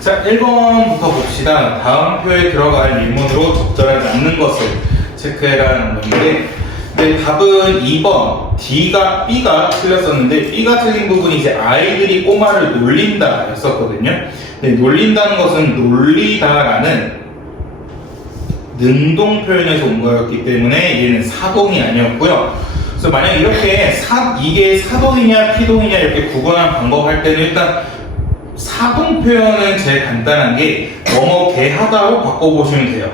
자, 1번부터 봅시다. 다음 표에 들어갈 일문으로 적절하지 않는 것을 체크해라는 건데, 네, 답은 2번. B가 틀렸었는데, B가 틀린 부분이 이제 아이들이 꼬마를 놀린다 였었거든요. 네, 놀린다는 것은 놀리다라는 능동 표현에서 온 거였기 때문에 얘는 사동이 아니었고요. 그래서 만약 이렇게 이게 사동이냐 피동이냐 이렇게 구분하는 방법 할 때는 일단 사동 표현은 제일 간단한 게 뭐뭐 개하다로 바꿔보시면 돼요.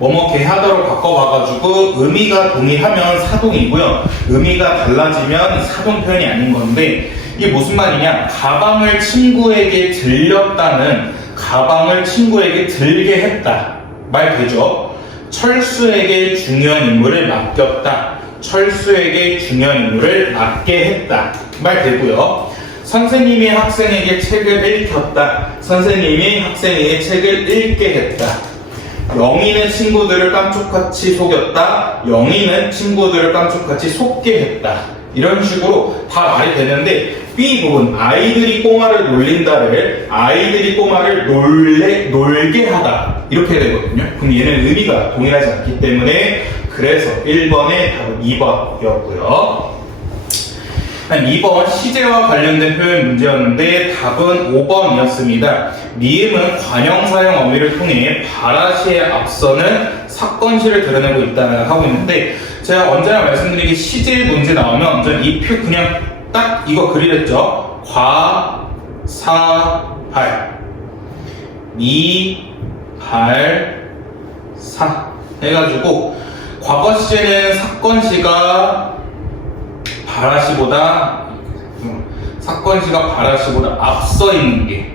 뭐뭐 개하다로 바꿔봐가지고 의미가 동일하면 사동이고요. 의미가 달라지면 사동 표현이 아닌 건데, 이게 무슨 말이냐? 가방을 친구에게 들렸다는 가방을 친구에게 들게 했다. 말 되죠? 철수에게 중요한 임무를 맡겼다. 철수에게 중요한 임무를 맡게 했다. 말 되고요. 선생님이 학생에게 책을 읽혔다. 선생님이 학생에게 책을 읽게 했다. 영희는 친구들을 깜짝같이 속였다. 영희는 친구들을 깜짝같이 속게 했다. 이런 식으로 다 말이 되는데, B 부분, 아이들이 꼬마를 놀린다를 아이들이 꼬마를 놀게 하다 이렇게 되거든요. 그럼 얘는 의미가 동일하지 않기 때문에 그래서 1번의 답은 2번이었고요. 2번 시제와 관련된 표현 문제였는데 답은 5번이었습니다. 미음은 관형사형 어미를 통해 바라시에 앞서는 사건시를 드러내고 있다 하고 있는데, 제가 언제나 말씀드리기 시제 문제 나오면 전 이 표 그냥 딱 이거 그리랬죠. 과, 사, 발. 미, 발, 사 해가지고 과거 시제는 사건시가 바라시보다 앞서 있는 게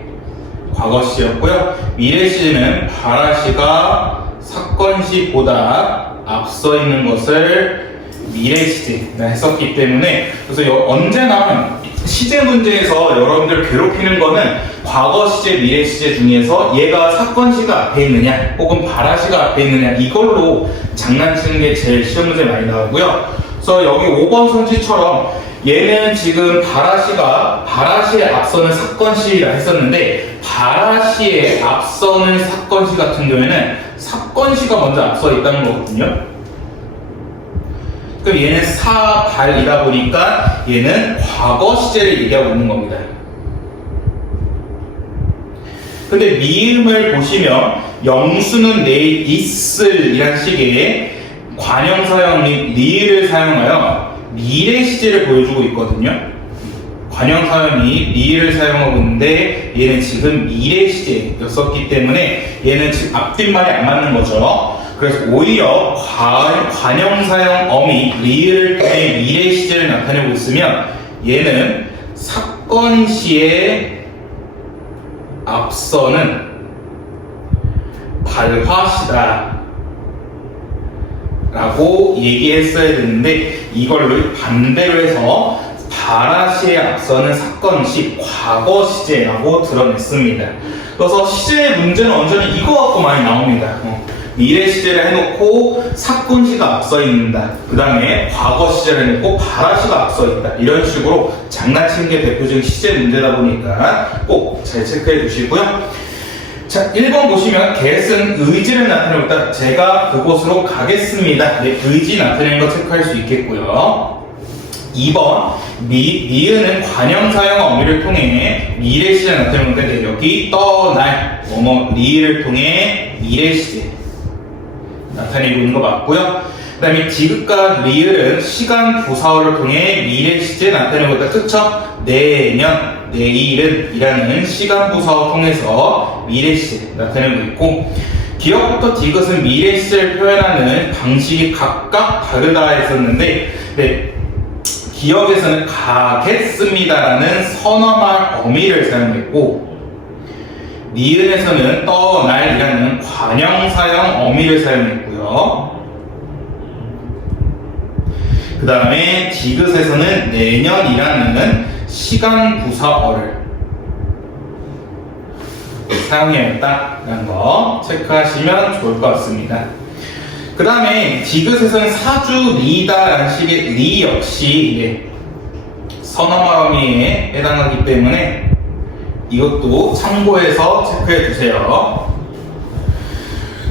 과거 시제였고요. 미래 시제는 바라시가 사건시보다 앞서 있는 것을 미래 시제가 했었기 때문에, 그래서 언제나 시제 문제에서 여러분들 괴롭히는 거는 과거 시제, 미래 시제 중에서 얘가 사건시가 앞에 있느냐 혹은 바라시가 앞에 있느냐 이걸로 장난치는 게 제일 시험 문제 많이 나오고요. 그래서 여기 5번 선지처럼 얘는 지금 바라시에 앞서는 사건시라 했었는데, 바라시에 앞서는 사건시 같은 경우에는 사건시가 먼저 앞서 있다는 거거든요. 그럼 얘는 사발이다 보니까 얘는 과거 시제를 얘기하고 있는 겁니다. 근데 미음을 보시면 영수는 내일 있을 이란 식의 관형사형 및 리을을 사용하여 미래 시제를 보여주고 있거든요. 관형사형이 리을을 사용하고 있는데 얘는 지금 미래 시제였었기 때문에 얘는 지금 앞뒷말이 안 맞는 거죠. 그래서 오히려 관형사형 어미 리을을 통해 미래 시제를 나타내고 있으면 얘는 사건 시에 앞서는 발화시다 라고 얘기했어야 되는데 이걸로 반대로 해서 발화시에 앞서는 사건시 과거시제라고 드러냈습니다. 그래서 시제의 문제는 완전히 이거 갖고 많이 나옵니다. 미래 시제를 해놓고 사건시가 앞서 있는다. 그 다음에 과거 시제를 해놓고 발화시가 앞서 있다. 이런 식으로 장난치는 게 대표적인 시제 문제다 보니까 꼭 잘 체크해 주시고요. 자, 1번 보시면 get은 의지를 나타내고 있다. 제가 그곳으로 가겠습니다. 네, 의지 나타내는 거 체크할 수 있겠고요. 2번 미은은 관형사형 어미를 통해 미래 시제 나타내는 건데 여기 떠날 리을 통해 미래 시제 나타내고 있는 거 맞고요. 그 다음에 디귿과 리을은 시간 부사어를 통해 미래 시제 나타내고 있다. 그쵸? 내년, 내일은 이라는 시간 부사어 통해서 미래 시제 나타내고 있고 기억부터 디귿은 미래 시제를 표현하는 방식이 각각 다르다 했었는데 네, 기억에서는 가겠습니다라는 선어말 어미를 사용했고 니은에서는 떠날이라는 관형사형 어미를 사용했고요. 그 다음에 디귿에서는 내년이라는 시간 부사어를 사용해야겠다라는 거 체크하시면 좋을 것 같습니다. 그 다음에 디귿에서는 사주 리다라는 식의 리 역시 선어말 어미에 해당하기 때문에 이것도 참고해서 체크해 주세요.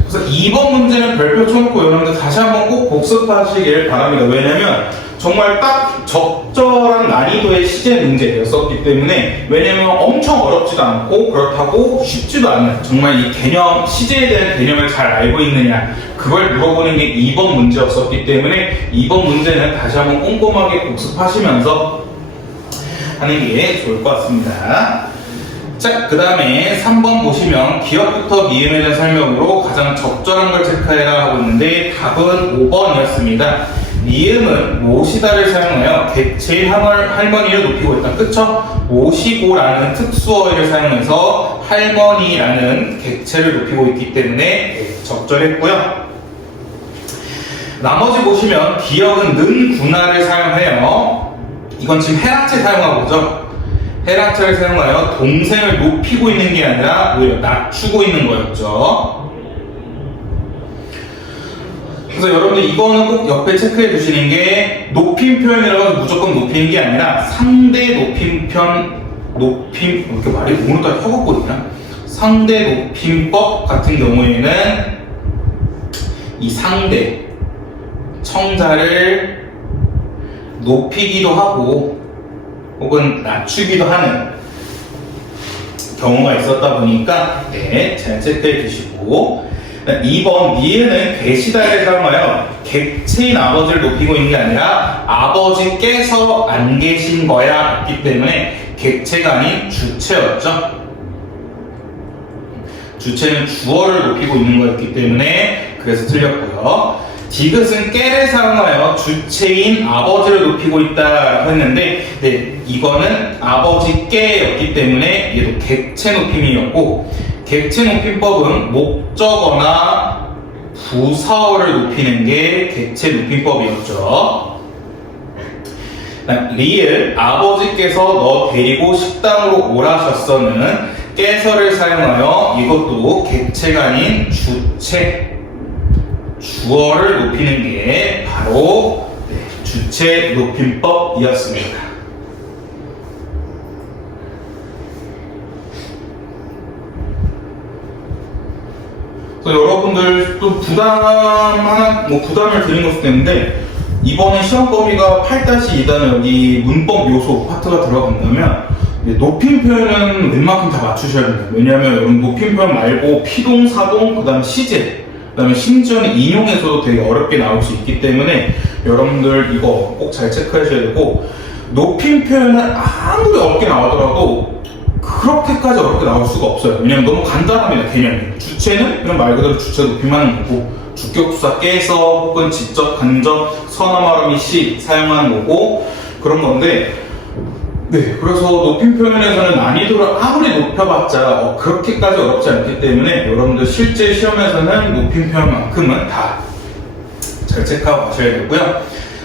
그래서 2번 문제는 별표 쳐놓고 여러분들 다시 한번 꼭 복습하시길 바랍니다. 왜냐면 정말 딱 적절한 난이도의 시제 문제였었기 때문에 왜냐면 엄청 어렵지도 않고 그렇다고 쉽지도 않은 정말 이 개념, 시제에 대한 개념을 잘 알고 있느냐 그걸 물어보는 게 2번 문제였었기 때문에 2번 문제는 다시 한번 꼼꼼하게 복습하시면서 하는 게 좋을 것 같습니다. 자, 그 다음에 3번 보시면 기억부터 미음에 대한 설명으로 가장 적절한 걸 체크해라 하고 있는데 답은 5번이었습니다. 미음은 모시다를 사용하여 객체의 할머니를 높이고 있다. 그쵸? 모시고라는 특수어를 사용해서 할머니라는 객체를 높이고 있기 때문에 적절했고요. 나머지 보시면 기억은 는 군화를 사용해요. 이건 지금 해랑체 사용하고 있죠. 해랑체를 사용하여 동생을 높이고 있는 게 아니라 오히려 낮추고 있는 거였죠. 그래서 여러분들 이거는 꼭 옆에 체크해 두시는 게 높임 표현이라고 해서 무조건 높이는 게 아니라 상대 높임 이렇게 말이 오늘까지 혀갖고 있나? 상대 높임법 같은 경우에는 이 상대 청자를 높이기도 하고 혹은 낮추기도 하는 경우가 있었다 보니까 잘 체크해 주시고 2번 니은은 계시다를 사용하여 객체인 아버지를 높이고 있는 게 아니라 아버지께서 안 계신 거야 했기 때문에 객체가 아닌 주체였죠. 주체는 주어를 높이고 있는 거였기 때문에 그래서 틀렸고요. 디귿은 깨를 사용하여 주체인 아버지를 높이고 있다고 했는데 이거는 아버지께였기 때문에 얘도 객체 높임이었고 객체 높임법은 목적어나 부사어를 높이는 게 객체 높임법이었죠. 리을 아버지께서 너 데리고 식당으로 오라셨어는 깨서를 사용하여 이것도 객체가 아닌 주체 주어를 높이는 게 바로 주체 높임법이었습니다. 그래서 여러분들 또 부담을 드린 것도 때문에 이번에 시험 범위가 8-2단은 여기 문법 요소 파트가 들어간다면 높임 표현은 웬만큼 다 맞추셔야 됩니다. 왜냐하면 여러분 높임 표현 말고 피동, 사동, 그 다음에 시제, 그 다음에 심지어는 인용에서도 되게 어렵게 나올 수 있기 때문에 여러분들 이거 꼭 잘 체크하셔야 되고 높임 표현은 아무리 어렵게 나오더라도 그렇게까지 어렵게 나올 수가 없어요. 왜냐면 너무 간단합니다. 개념이. 주체는 그냥 말 그대로 주체 높임 하는 거고, 주격투사 깨서 혹은 직접 간접 선어 말음이 시 사용하는 거고 그런 건데, 네, 그래서 높임 표현에서는 난이도를 아무리 높여봤자 그렇게까지 어렵지 않기 때문에 여러분들 실제 시험에서는 높임 표현만큼은 다 잘 체크하고 가셔야 되고요.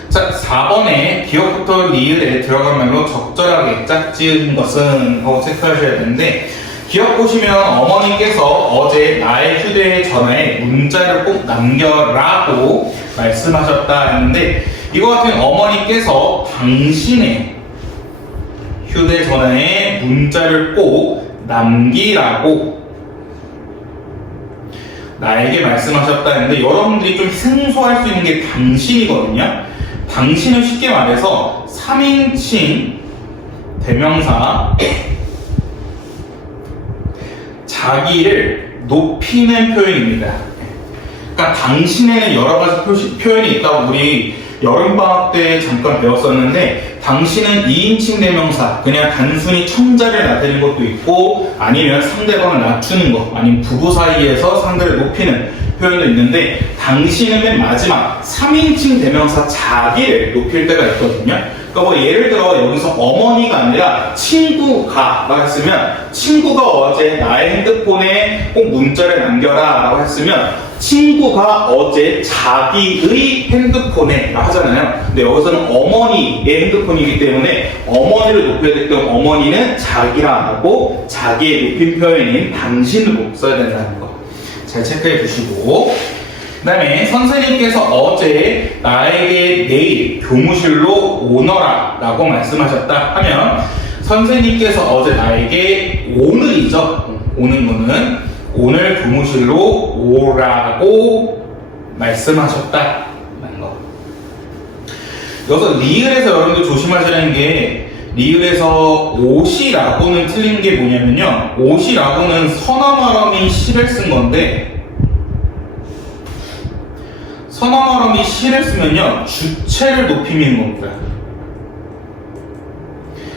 자, 4번에 기억부터 리을에 들어간 말로 적절하게 짝지은 것은 하고 체크하셔야 되는데, 기억 보시면 어머니께서 어제 나의 휴대 전화에 문자를 꼭 남겨라고 말씀하셨다 했는데, 이거 같은 어머니께서 당신의 휴대전화에 문자를 꼭 남기라고 나에게 말씀하셨다 했는데, 여러분들이 좀 생소할 수 있는 게 당신이거든요. 당신은 쉽게 말해서 3인칭 대명사 자기를 높이는 표현입니다. 그러니까 당신에는 여러 가지 표현이 있다고 우리 여름방학 때 잠깐 배웠었는데, 당신은 2인칭 대명사, 그냥 단순히 첨자를 나타내는 것도 있고, 아니면 상대방을 낮추는 것, 아니면 부부 사이에서 상대를 높이는 표현도 있는데, 당신은 맨 마지막 3인칭 대명사 자기를 높일 때가 있거든요. 그러니까 뭐 예를 들어 여기서 어머니가 아니라 친구가 라고 했으면, 친구가 어제 나의 핸드폰에 꼭 문자를 남겨라 라고 했으면, 친구가 어제 자기의 핸드폰에 라고 하잖아요. 근데 여기서는 어머니의 핸드폰이기 때문에 어머니를 높여야 될 때 어머니는 자기라 안 하고 자기의 높임 표현인 당신으로 써야 된다는 거 잘 체크해 주시고, 그 다음에 선생님께서 어제 나에게 내일 교무실로 오너라 라고 말씀하셨다 하면, 선생님께서 어제 나에게 오늘이죠. 오는 거는 오늘 교무실로 오라고 말씀하셨다 라는 거. 여기서 리을에서 여러분들 조심하시라는 게, 리을에서 옷이라고는 틀린 게 뭐냐면요, 옷이라고는 선어말음이 시를 쓴 건데, 선어말음이 시를 쓰면요 주체를 높이는 겁니다.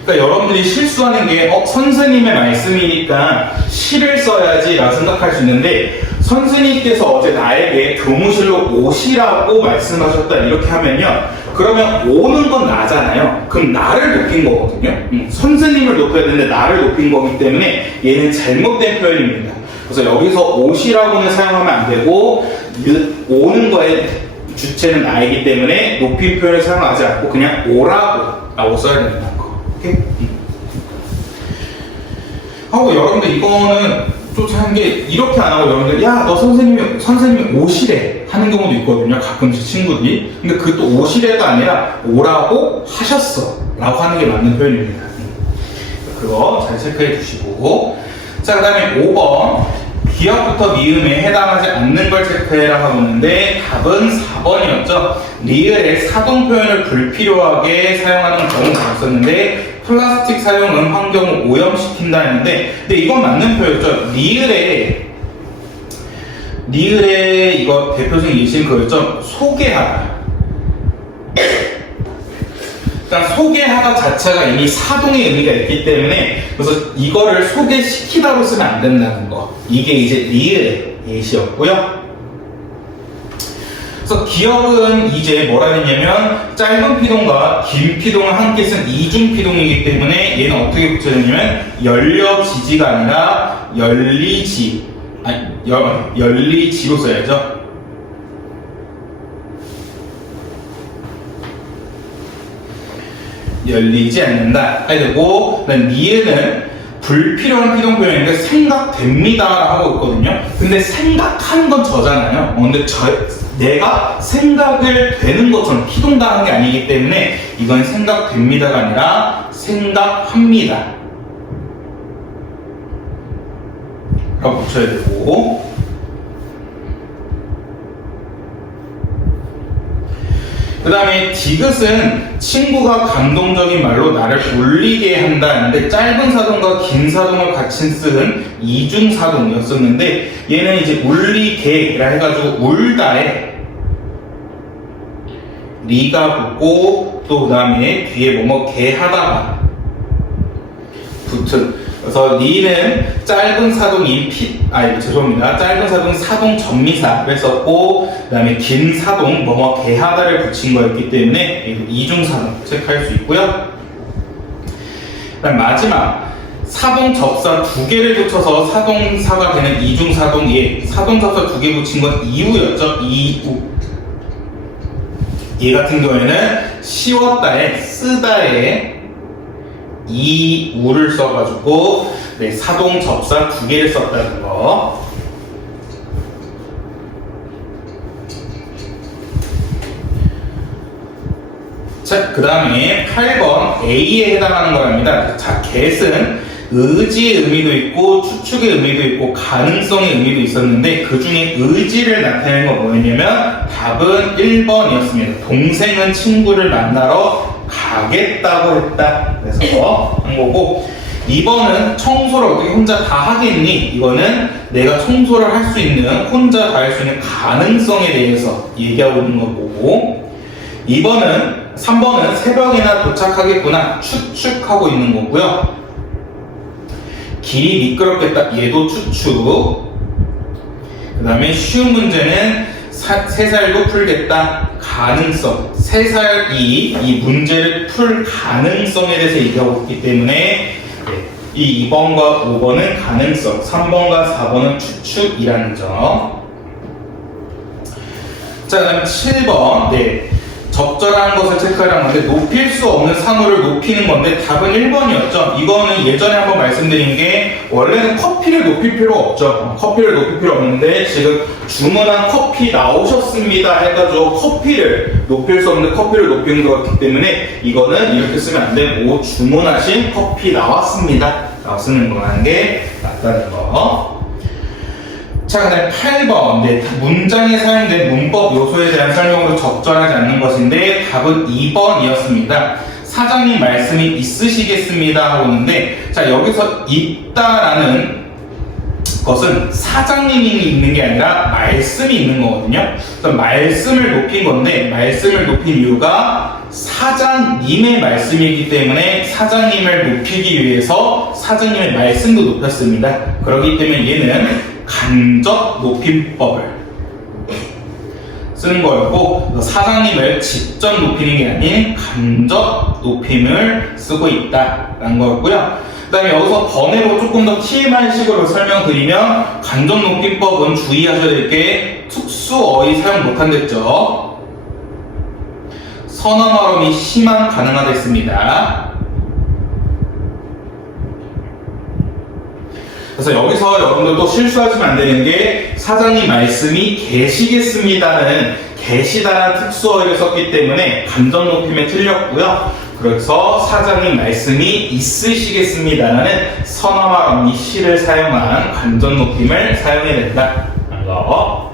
그러니까 여러분들이 실수하는 게 선생님의 말씀이니까 시를 써야지 라고 생각할 수 있는데, 선생님께서 어제 나에게 교무실로 오시라고 말씀하셨다 이렇게 하면요, 그러면 오는 건 나잖아요. 그럼 나를 높인 거거든요. 선생님을 높여야 되는데 나를 높인 거기 때문에 얘는 잘못된 표현입니다. 그래서 여기서 오시라고는 사용하면 안 되고, 오는 거에 주체는 나이기 때문에 높임 표현을 사용하지 않고 그냥 오라고 써야 된다는 거. 오케이? 하고 여러분들 이거는 쫓아한 게, 이렇게 안 하고 여러분들 야 너 선생님이 오시래 하는 경우도 있거든요. 가끔씩 친구들이. 근데 그 또 오시래가 아니라 오라고 하셨어 라고 하는 게 맞는 표현입니다. 그거 잘 체크해 주시고, 자, 그 다음에 5번 기억부터 미음에 해당하지 않는 걸 체크해라 하고 있는데, 답은 4번이었죠. 리을의 사동 표현을 불필요하게 사용하는 경우가 있었는데, 플라스틱 사용은 환경을 오염시킨다 했는데, 근데 이건 맞는 표현이죠. 리을의 이거 대표적인 예시는 그거였죠. 소개하다. 일단 소개하다 자체가 이미 사동의 의미가 있기 때문에, 그래서 이거를 소개시키다로 쓰면 안 된다는 거. 이게 이제 리을의 예시였고요. 그래서 기억은 이제 뭐라 했냐면, 짧은 피동과 긴 피동을 함께 쓴 이중 피동이기 때문에 얘는 어떻게 붙여졌냐면 열려지지가 아니라 열리지로 써야죠. 열리지 않는다 해야 되고, 니은은 불필요한 피동 표현인데 생각됩니다 하고 있거든요. 근데 생각하는 건 저잖아요. 근데 내가 생각을 되는 것처럼 피동당하는 게 아니기 때문에 이건 생각됩니다가 아니라 생각합니다 라고 붙여야 되고, 그 다음에 디귿은 친구가 감동적인 말로 나를 울리게 한다 했는데, 짧은 사동과 긴 사동을 같이 쓴 이중 사동이었었는데, 얘는 이제 울리게라 해가지고 울다에 리가 붙고 또 그 다음에 뒤에 뭐뭐 개하다가 붙은. 그래서 리는 짧은 사동인 짧은 사동 사동 전미사를 썼고 그 다음에 긴 사동 뭐뭐 개하다를 붙인 거였기 때문에 이중사동 체크할 수 있고요. 그다음 마지막 사동 접사 두 개를 붙여서 사동사가 되는 이중사동 사동 접사 두 개 붙인 건 이우였죠. 이우. 얘 같은 경우에는 씌웠다에 쓰다에 이우를 써가지고 사동 접사 두 개를 썼다는 거. 자, 그 다음에 8번 A에 해당하는 거랍니다. 자, get은 의지의 의미도 있고 추측의 의미도 있고 가능성의 의미도 있었는데 그 중에 의지를 나타내는 건 뭐였냐면 답은 1번이었습니다. 동생은 친구를 만나러 가겠다고 했다. 그래서 한 거고 2번은 청소를 어떻게 혼자 다 하겠니? 이거는 내가 청소를 할 수 있는 혼자 다 할 수 있는 가능성에 대해서 얘기하고 있는 거 보고 3번은 새벽이나 도착하겠구나 추측하고 있는 거고요. 길이 미끄럽겠다. 얘도 추측. 그 다음에 쉬운 문제는 3살도 풀겠다. 가능성. 3살이 이 문제를 풀 가능성에 대해서 얘기하고 있기 때문에 이 2번과 5번은 가능성, 3번과 4번은 추측이라는 점. 자, 그 다음에 7번. 적절한 것을 체크하라는 건데 높일 수 없는 상호를 높이는 건데 답은 1번이었죠. 이거는 예전에 한번 말씀드린 게 원래는 커피를 높일 필요 없죠. 커피를 높일 필요 없는데 지금 주문한 커피 나오셨습니다 해가지고 커피를 높일 수 없는 커피를 높이는 거기 때문에 이거는 이렇게 쓰면 안 되고 주문하신 커피 나왔습니다 라고 쓰는 거라는 게 맞다는 거. 자, 그 다음에 8번. 문장에 사용된 문법 요소에 대한 설명으로 적절하지 않는 것인데 답은 2번이었습니다. 사장님 말씀이 있으시겠습니다 하고 있는데 자, 여기서 있다라는 것은 사장님이 있는 게 아니라 말씀이 있는 거거든요. 그래서 말씀을 높인 건데 말씀을 높인 이유가 사장님의 말씀이기 때문에 사장님을 높이기 위해서 사장님의 말씀도 높였습니다. 그렇기 때문에 얘는 간접 높임법을 쓰는 거였고 사장님을 직접 높이는 게 아닌 간접 높임을 쓰고 있다라는 거였고요. 그 다음에 여기서 번외로 조금 더 TMI식으로 설명드리면 간접 높임법은 주의하셔야 될 게 특수어휘 사용 못한댔죠. 선어 발음이 심한 가능하댔습니다. 그래서 여기서 여러분들 또 실수하시면 안 되는 게 사장님 말씀이 계시겠습니다는 계시다라는 특수어휘를 썼기 때문에 간접 높임에 틀렸고요. 그래서 사장님 말씀이 있으시겠습니다라는 선어말 언니 시를 사용한 간접 높임을 사용해야 된다. 거.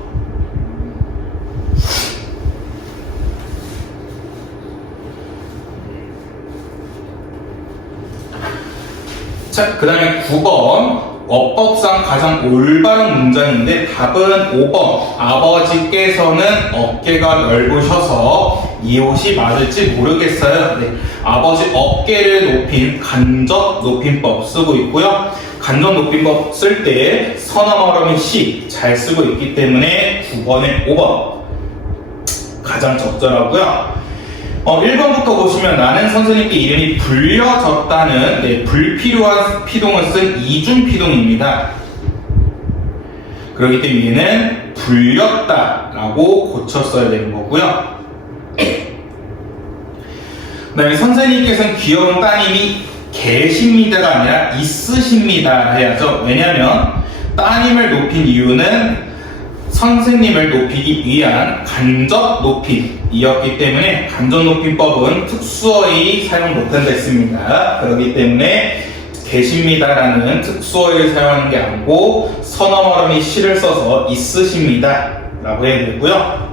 자, 그 다음에 9번. 어법상 가장 올바른 문장인데 답은 5번. 아버지께서는 어깨가 넓으셔서 이 옷이 맞을지 모르겠어요. 아버지 어깨를 높인 간접 높임법 쓰고 있고요. 간접 높임법 쓸 때 선어말음이 시 잘 쓰고 있기 때문에 9번에 5번 가장 적절하고요. 1번부터 보시면 나는 선생님께 이름이 불려졌다는 불필요한 피동을 쓴 이중피동입니다. 그렇기 때문에 얘는 불렸다라고 고쳤어야 되는 거고요. 그 다음에 선생님께서는 귀여운 따님이 계십니다가 아니라 있으십니다 해야죠. 왜냐하면 따님을 높인 이유는 선생님을 높이기 위한 간접 높임이었기 때문에 간접 높임법은 특수어휘 사용 못한다 했습니다. 그렇기 때문에 계십니다라는 특수어휘를 사용하는 게 아니고 선어말음이 시를 써서 있으십니다 라고 해야 되고요.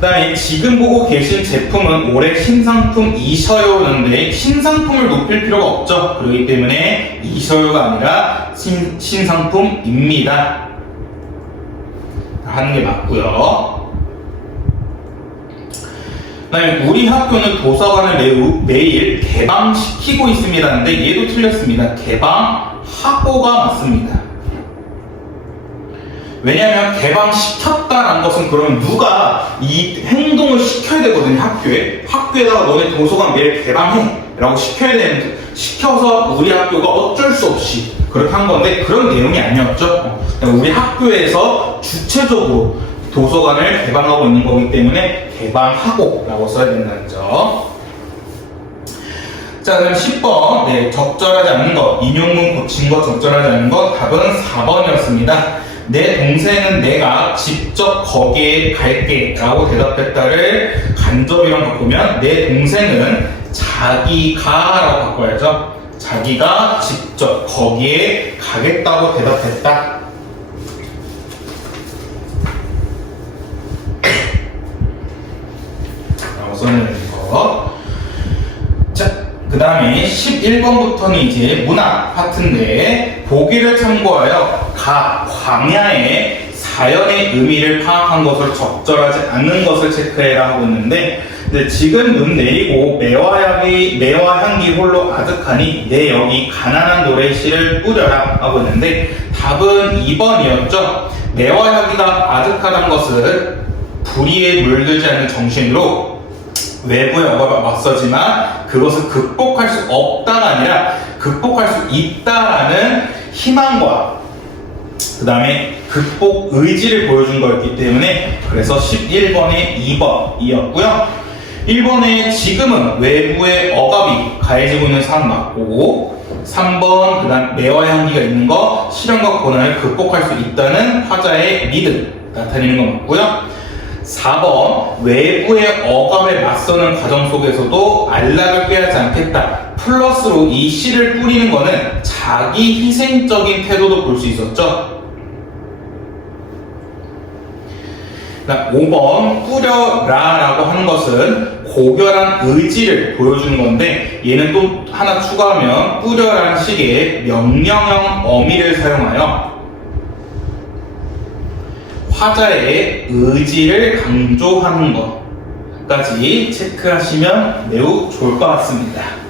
그 다음에 지금 보고 계신 제품은 올해 신상품이셔요인데 신상품을 높일 필요가 없죠. 그렇기 때문에 이셔요가 아니라 신상품입니다 하는 게 맞고요. 그다음에 우리 학교는 도서관을 매일 개방시키고 있습니다는데 얘도 틀렸습니다. 개방하고가 맞습니다. 왜냐하면 개방시켰다라는 것은 그러면 누가 이 행동을 시켜야 되거든요. 학교에다가 너네 도서관 매일 개방해 라고 시켜야 되는데, 시켜서 우리 학교가 어쩔 수 없이 그렇게 한 건데 그런 내용이 아니었죠. 우리 학교에서 주체적으로 도서관을 개방하고 있는 거기 때문에 개방하고 라고 써야 된다는 점. 자, 그럼 10번. 네, 적절하지 않는 것, 인용문 고친 것, 적절하지 않는 것. 답은 4번이었습니다. 내 동생은 내가 직접 거기에 갈게 라고 대답했다를 간접이랑 바꾸면 내 동생은 자기가 라고 바꿔야죠. 자기가 직접 거기에 가겠다고 대답했다. 라고 써내는 거. 자, 그 다음에 11번부터는 이제 문학 파트인데, 보기를 참고하여 광야의 사연의 의미를 파악한 것을 적절하지 않는 것을 체크해라 하고 있는데, 지금 눈 내리고 매화 향기 홀로 아득하니 내 여기 가난한 노래 씨를 뿌려라 하고 있는데, 답은 2번이었죠. 매화 향기가 아득하다는 것은 불의에 물들지 않는 정신으로 외부의 억압에 맞서지만 그것을 극복할 수 없다가 아니라 극복할 수 있다라는 희망과 그 다음에 극복 의지를 보여준 거였기 때문에, 그래서 11번에 2번이었고요. 1번에 지금은 외부의 억압이 가해지고 있는 상황 맞고, 3번 그 다음 매화 향기가 있는 거, 시련과 고난을 극복할 수 있다는 화자의 믿음 나타내는 거 맞고요. 4번 외부의 억압에 맞서는 과정 속에서도 안락을 꾀하지 않겠다. 플러스로 이 씨를 뿌리는 거는 자기 희생적인 태도도 볼 수 있었죠. 5번 뿌려라 라고 하는 것은 고결한 의지를 보여주는 건데, 얘는 또 하나 추가하면 뿌려라는 식의 명령형 어미를 사용하여 화자의 의지를 강조하는 것까지 체크하시면 매우 좋을 것 같습니다.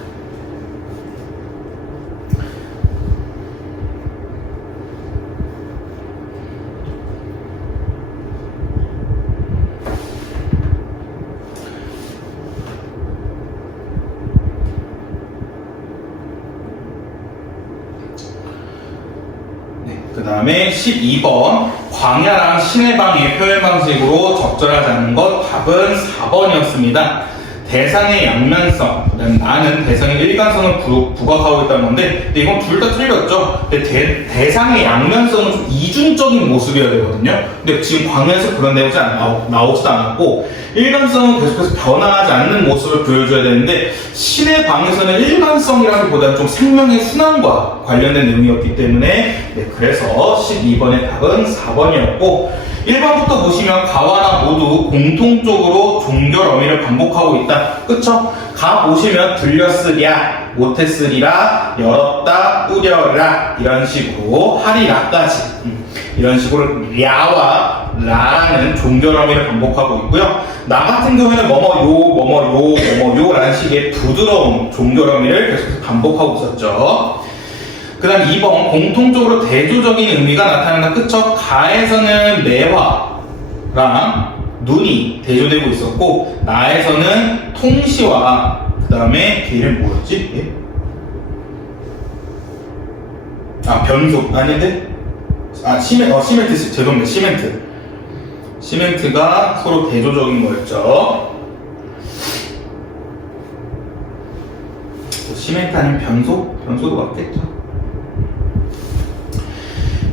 그 다음에 12번 광야랑 신의 방의 표현 방식으로 적절하지 않은 것, 답은 4번이었습니다. 대상의 양면성, 나는 대상의 일관성을 부각하고 있다는 건데, 근데 이건 둘 다 틀렸죠. 근데 대상의 양면성은 좀 이중적인 모습이어야 되거든요. 근데 지금 광야에서 그런 내용이 나오지도 않았고, 일관성은 계속해서 변화하지 않는 모습을 보여줘야 되는데, 신의 방에서는 일관성이라기보다는 좀 생명의 순환과 관련된 내용이었기 때문에, 네, 그래서 12번의 답은 4번이었고, 1번부터 보시면 가와나 모두 공통적으로 종결 어미를 반복하고 있다. 그쵸? 가 보시면 들렸으랴, 못했으리라, 열었다, 뿌려라 이런 식으로 하리라까지 이런 식으로 랴와 라라는 종결 어미를 반복하고 있고요. 나 같은 경우에는 뭐뭐요 라는 식의 부드러운 종결 어미를 계속 반복하고 있었죠. 그 다음 2번 공통적으로 대조적인 의미가 나타난다. 그쵸? 가에서는 매화랑 눈이 대조되고 있었고, 나에서는 통시와 그 다음에 걔 이름 뭐였지? 예? 변속 아닌데? 시멘트 죄송합니다. 시멘트가 서로 대조적인 거였죠. 시멘트 아니면 변소도 맞겠죠.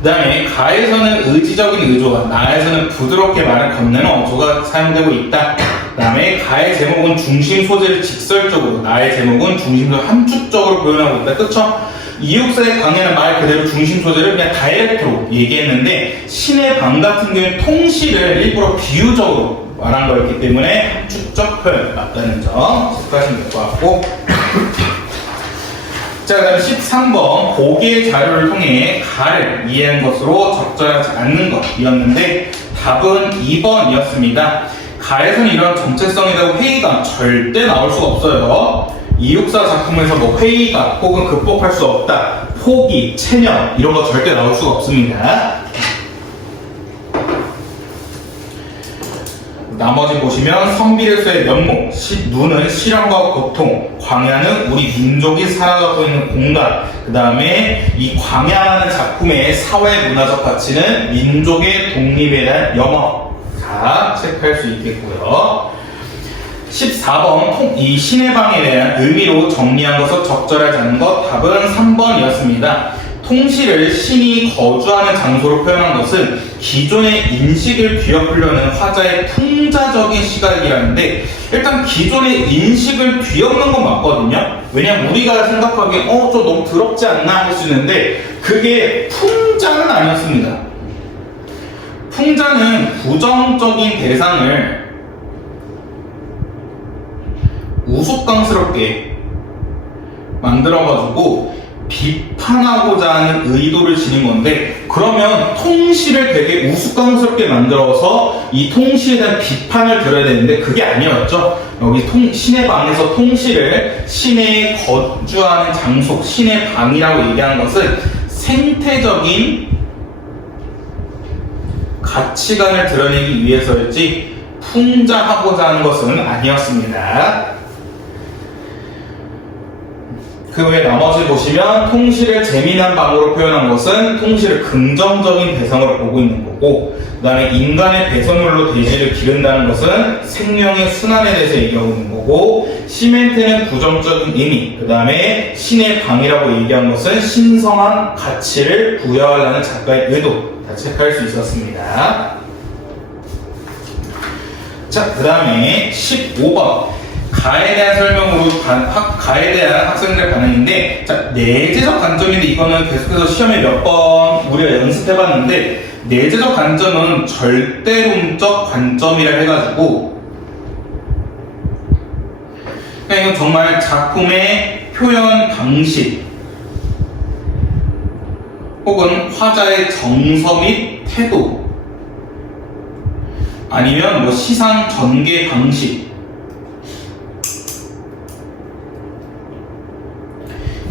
그 다음에 가에서는 의지적인 의조가, 나에서는 부드럽게 말을 건네는 어조가 사용되고 있다. 그 다음에 가의 제목은 중심 소재를 직설적으로, 나의 제목은 중심을 함축적으로 표현하고 있다. 그쵸? 이육사의 강의는 말 그대로 중심 소재를 그냥 다이렉트로 얘기했는데, 신의 방 같은 경우는 통시를 일부러 비유적으로 말한 거였기 때문에 함축적 표현 맞다는 점 체크하시면 될 것 같고, 자, 그 다음 13번 보기의 자료를 통해 가를 이해한 것으로 적절하지 않는 것이었는데, 답은 2번이었습니다. 가에서는 이런 정체성이라고 회의감 절대 나올 수가 없어요. 이육사 작품에서 뭐 회의감 혹은 극복할 수 없다, 포기, 체념 이런 거 절대 나올 수가 없습니다. 나머지 보시면 선비레스의 면목, 눈은 실현과 고통, 광야는 우리 민족이 살아가고 있는 공간, 그 다음에 이 광야라는 작품의 사회 문화적 가치는 민족의 독립에 대한 염원. 자, 체크할 수 있겠고요. 14번, 이 신의 방에 대한 의미로 정리한 것은 적절하지 않은 것, 답은 3번이었습니다. 통실을 신이 거주하는 장소로 표현한 것은 기존의 인식을 뒤엎으려는 화자의 풍자적인 시각이라는데, 일단 기존의 인식을 뒤엎는 건 맞거든요. 왜냐면 우리가 생각하기에 좀 너무 더럽지 않나 할 수 있는데, 그게 풍자는 아니었습니다. 풍자는 부정적인 대상을 우스꽝스럽게 만들어가지고 비판하고자 하는 의도를 지닌 건데, 그러면 통실을 되게 우스꽝스럽게 만들어서 이 통실에 대한 비판을 들어야 되는데 그게 아니었죠. 여기 신의 방에서 통실을 신의 거주하는 장소, 신의 방이라고 얘기한 것은 생태적인 가치관을 드러내기 위해서였지 풍자하고자 하는 것은 아니었습니다. 그 외에 나머지 보시면 통실을 재미난 방으로 표현한 것은 통실을 긍정적인 대상으로 보고 있는 거고, 그 다음에 인간의 배설물로 대지를 기른다는 것은 생명의 순환에 대해서 얘기하고 있는 거고, 시멘트는 부정적인 의미, 그 다음에 신의 방이라고 얘기한 것은 신성한 가치를 부여하려는 작가의 의도, 다 체크할 수 있었습니다. 자, 그 다음에 15번. 가에 대한 설명으로 가에 대한 학생들의 반응인데, 자, 내재적 관점인데 이거는 계속해서 시험에 몇 번 우리가 연습해봤는데, 내재적 관점은 절대론적 관점이라 해가지고, 그러니까 이건 정말 작품의 표현 방식 혹은 화자의 정서 및 태도, 아니면 뭐 시상 전개 방식,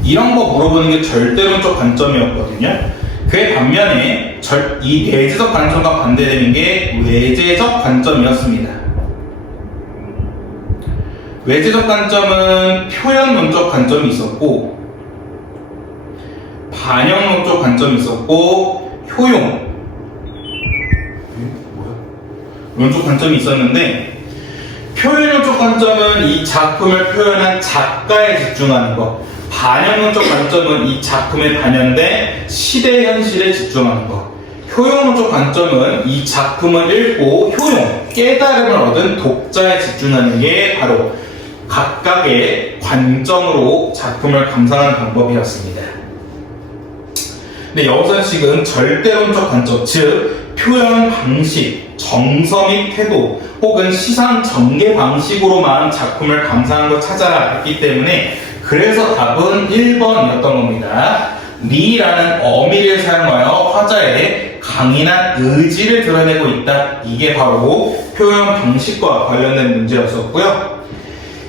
이런 거 물어보는 게 절대론적 관점이었거든요. 그에 반면에 이 내재적 관점과 반대되는 게 외재적 관점이었습니다. 외재적 관점은 표현론적 관점이 있었고, 반영론적 관점이 있었고, 론적 관점이 있었는데, 표현론적 관점은 이 작품을 표현한 작가에 집중하는 것, 반영론적 관점은 이 작품에 반영된 시대 현실에 집중하는 것, 효용론적 관점은 이 작품을 읽고 깨달음을 얻은 독자에 집중하는 게 바로 각각의 관점으로 작품을 감상하는 방법이었습니다. 근데 여기서 지금 절대론적 관점, 즉 표현 방식, 정서 및 태도 혹은 시상 전개 방식으로만 작품을 감상하는 걸 찾아라 했기 때문에, 그래서 답은 1번이었던 겁니다. 리라는 어미를 사용하여 화자의 강인한 의지를 드러내고 있다. 이게 바로 표현 방식과 관련된 문제였었고요.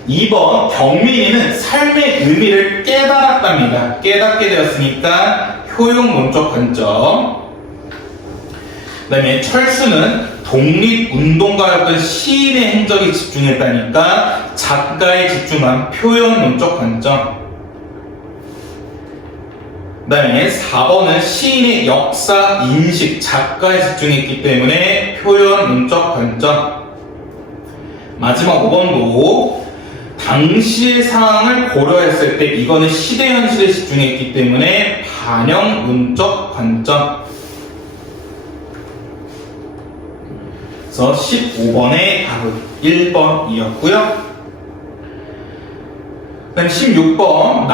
2번, 경민이는 삶의 의미를 깨달았답니다. 깨닫게 되었으니까 효용론적 관점. 그 다음에 철수는 독립운동가였던 시인의 행적에 집중했다니까 작가에 집중한 표현론적 관점. 그 다음에 4번은 시인의 역사, 인식, 작가에 집중했기 때문에 표현론적 관점. 마지막 5번도 당시의 상황을 고려했을 때 이거는 시대 현실에 집중했기 때문에 반영론적 관점. 그래서 15번의 답은 1번이었고요. 그 다음 16번,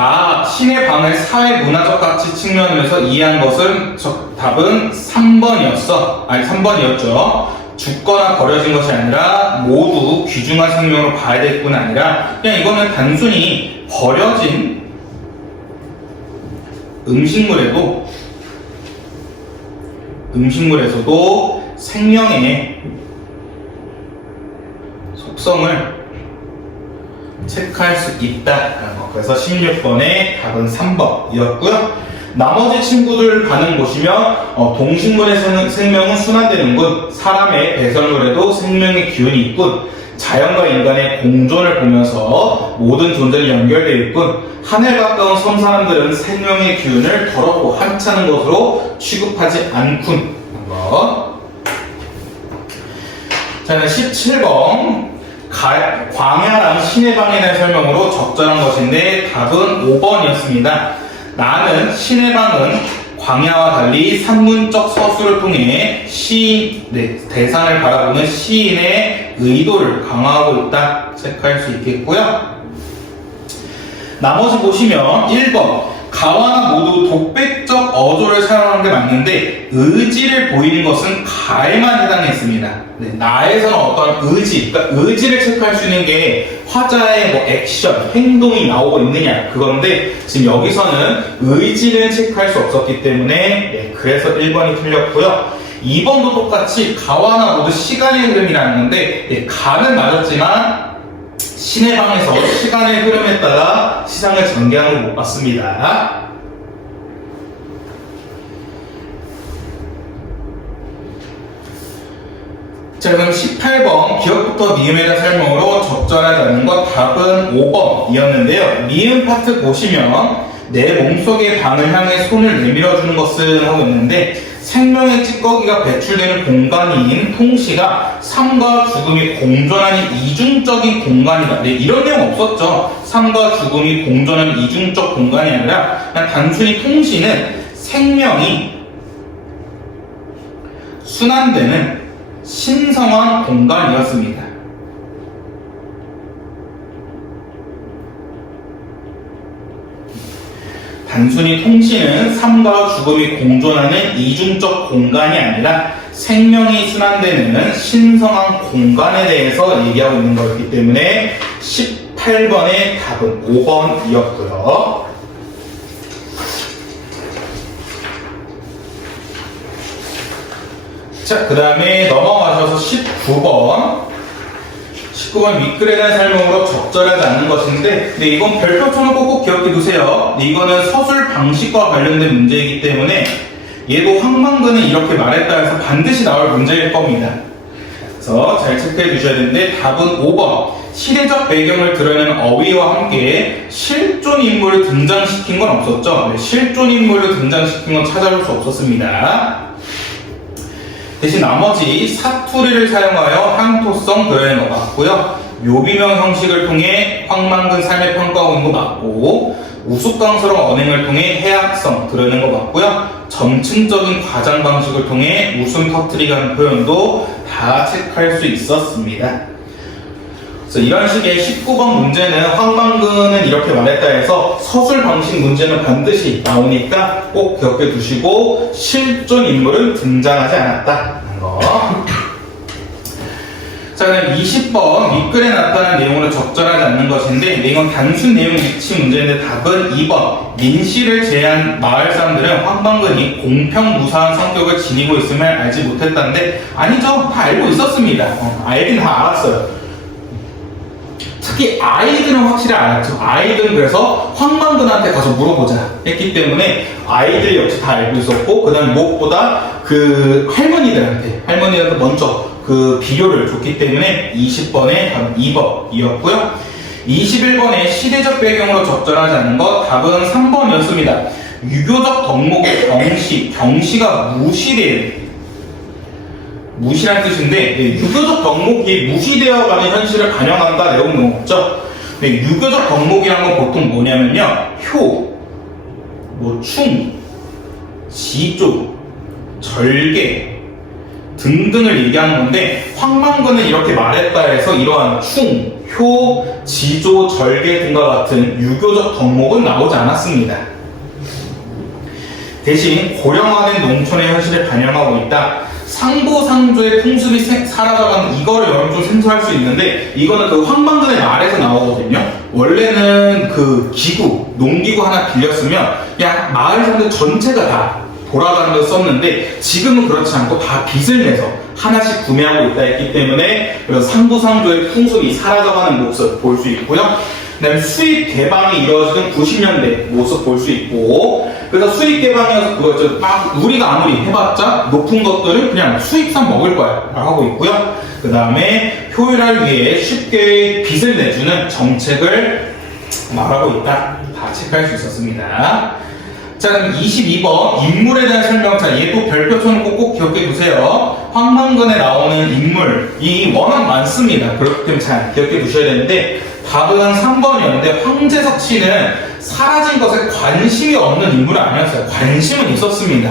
신의 방을 사회 문화적 가치 측면에서 이해한 것은 답은 3번이었죠. 죽거나 버려진 것이 아니라 모두 귀중한 생명으로 봐야 될 뿐 아니라, 그냥 이거는 단순히 버려진 음식물에서도 생명의 특성을 체크할 수 있다라는 거. 그래서 16번의 답은 3번이었고요. 나머지 친구들 반응 보시면 동식물의 생명은 순환되는군, 사람의 배설물에도 생명의 기운이 있군, 자연과 인간의 공존을 보면서 모든 존재를 연결되어 있군, 하늘 가까운 섬 사람들은 생명의 기운을 더럽고 하찮은 것으로 취급하지 않군. 한번. 자, 17번. 광야랑 신의 방에 대한 설명으로 적절한 것인데 답은 5번이었습니다. 나는 신의 방은 광야와 달리 산문적 서술을 통해 대상을 바라보는 시인의 의도를 강화하고 있다. 체크할 수 있겠고요. 나머지 보시면 1번. 가와나 모두 독백적 어조를 사용하는 게 맞는데 의지를 보이는 것은 가에만 해당했습니다. 나에서는 어떤 의지, 그러니까 의지를 체크할 수 있는 게 화자의 뭐 액션, 행동이 나오고 있느냐 그건데 지금 여기서는 의지는 체크할 수 없었기 때문에 그래서 1번이 틀렸고요. 2번도 똑같이 가와나 모두 시간의 흐름이라는 건데 가는 맞았지만 신의 방에서 시간의 흐름에 따라 시상을 전개하는 걸 못 봤습니다. 자, 그럼 18번 기억부터 미음에 대한 설명으로 적절하지 않은 것 답은 5번이었는데요. 미음 파트 보시면 내 몸속의 방을 향해 손을 내밀어주는 것은 하고 있는데 생명의 찌꺼기가 배출되는 공간인 통시가 삶과 죽음이 공존하는 이중적인 공간이다. 이런 내용 없었죠. 삶과 죽음이 공존하는 이중적 공간이 아니라 그냥 단순히 통시는 생명이 순환되는 신성한 공간이었습니다. 단순히 통시는 삶과 죽음이 공존하는 이중적 공간이 아니라 생명이 순환되는 신성한 공간에 대해서 얘기하고 있는 거였기 때문에 18번의 답은 5번이었고요. 자, 그 다음에 넘어가셔서 19번. 19번 윗글에 대한 설명으로 적절하지 않는 것인데, 근데 이건 별표 쳐놓고 꼭 기억해 두세요. 이거는 서술 방식과 관련된 문제이기 때문에 얘도 황망근은 이렇게 말했다 해서 반드시 나올 문제일 겁니다. 그래서 잘 체크해 주셔야 되는데 답은 5번. 시대적 배경을 드러내는 어휘와 함께 실존 인물을 등장시킨 건 없었죠. 실존 인물을 등장시킨 건 찾아볼 수 없었습니다. 대신 나머지 사투리를 사용하여 향토성 드러내는 거 맞고요. 묘비명 형식을 통해 황망근 삶을 평가하고 있는 거 맞고, 우스꽝스러운 언행을 통해 해악성 드러내는 거 맞고요. 점층적인 과장 방식을 통해 웃음 터뜨리는 표현도 다 체크할 수 있었습니다. 그래서 이런 식의 19번 문제는 황망근은 이렇게 말했다 해서 서술 방식 문제는 반드시 나오니까 꼭 기억해 두시고 실존 인물은 등장하지 않았다는 거. 자, 그럼 20번 윗글에 나타난 내용으로 적절하지 않는 것인데, 이건 단순 내용 일치 문제인데 답은 2번. 민씨를 제외한 마을 사람들은 황망근이 공평무사한 성격을 지니고 있음을 알지 못했다는데 아니죠. 다 알고 있었습니다. 알긴 다 알았어요. 특히 아이들은 확실히 알았죠. 아이들은 그래서 황망근한테 가서 물어보자 했기 때문에 아이들이 역시 다 알고 있었고, 그 다음에 무엇보다 그 할머니들한테 먼저 그 비료를 줬기 때문에 20번의 답은 2번이었고요. 21번의 시대적 배경으로 적절하지 않은 것 답은 3번이었습니다. 유교적 덕목의 경시가 무시란 뜻인데, 유교적 덕목이 무시되어가는 현실을 반영한다 내용은 없죠. 근데 유교적 덕목이란 건 보통 뭐냐면요, 효, 충, 지조, 절개 등등을 얘기하는 건데, 황망근은 이렇게 말했다 해서 이러한 충, 효, 지조, 절개 등과 같은 유교적 덕목은 나오지 않았습니다. 대신 고령화된 농촌의 현실을 반영하고 있다. 상보상조의 풍습이 사라져가는 이거를 여러분 좀 생소할 수 있는데, 이거는 그 황망근의 말에서 나오거든요. 원래는 그 농기구 하나 빌렸으면 야 마을 사람들 전체가 다 돌아가는 걸 썼는데 지금은 그렇지 않고 다 빚을 내서 하나씩 구매하고 있다 했기 때문에 그래서 상부상조의 풍속이 사라져가는 모습 볼 수 있고요. 그 다음에 수입 개방이 이루어지는 90년대 모습 볼 수 있고, 그래서 수입 개방이어서 그거 막 우리가 아무리 해봤자 높은 것들을 그냥 수입산 먹을 거야 하고 있고요. 그 다음에 효율화를 위해 쉽게 빚을 내주는 정책을 말하고 있다. 다 체크할 수 있었습니다. 자, 그럼 22번 인물에 대한 설명. 자, 얘 또 별표처럼 꼭 기억해 두세요. 황망근에 나오는 인물이 워낙 많습니다. 그렇기 때문에 잘 기억해 두셔야 되는데 답은 3번이었는데 황제석 씨는 사라진 것에 관심이 없는 인물은 아니었어요. 관심은 있었습니다.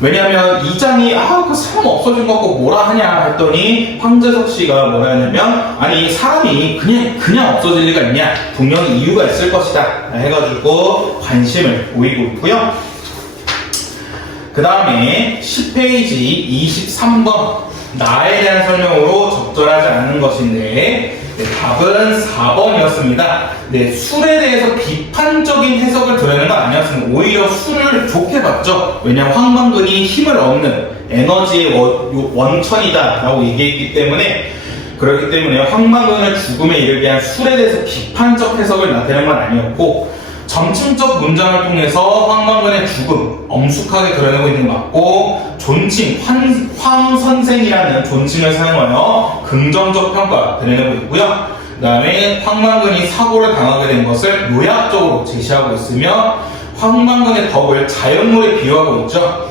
왜냐하면 이장이 그 사람 없어진 거 갖고 뭐라 하냐 했더니 황제석 씨가 뭐라 했냐면 아니 사람이 그냥 없어질 리가 있냐, 분명히 이유가 있을 것이다 해가지고 관심을 보이고 있고요. 그 다음에 10페이지 23번 나에 대한 설명으로 적절하지 않은 것인데 답은 4번이었습니다. 술에 대해서 비판적인 해석을 드러내는 건 아니었습니다. 오히려 술을 좋게 봤죠. 왜냐하면 황망근이 힘을 얻는 에너지의 원천이다 라고 얘기했기 때문에, 그렇기 때문에 황망근을 죽음에 이르게 한 술에 대해서 비판적 해석을 나타내는 건 아니었고, 점층적 문장을 통해서 황망근의 죽음 엄숙하게 드러내고 있는 것 같고, 존칭, 황선생이라는 존칭을 사용하여 긍정적 평가 드러내고 있고요. 그 다음에 황망근이 사고를 당하게 된 것을 요약적으로 제시하고 있으며 황망근의 덕을 자연물에 비유하고 있죠.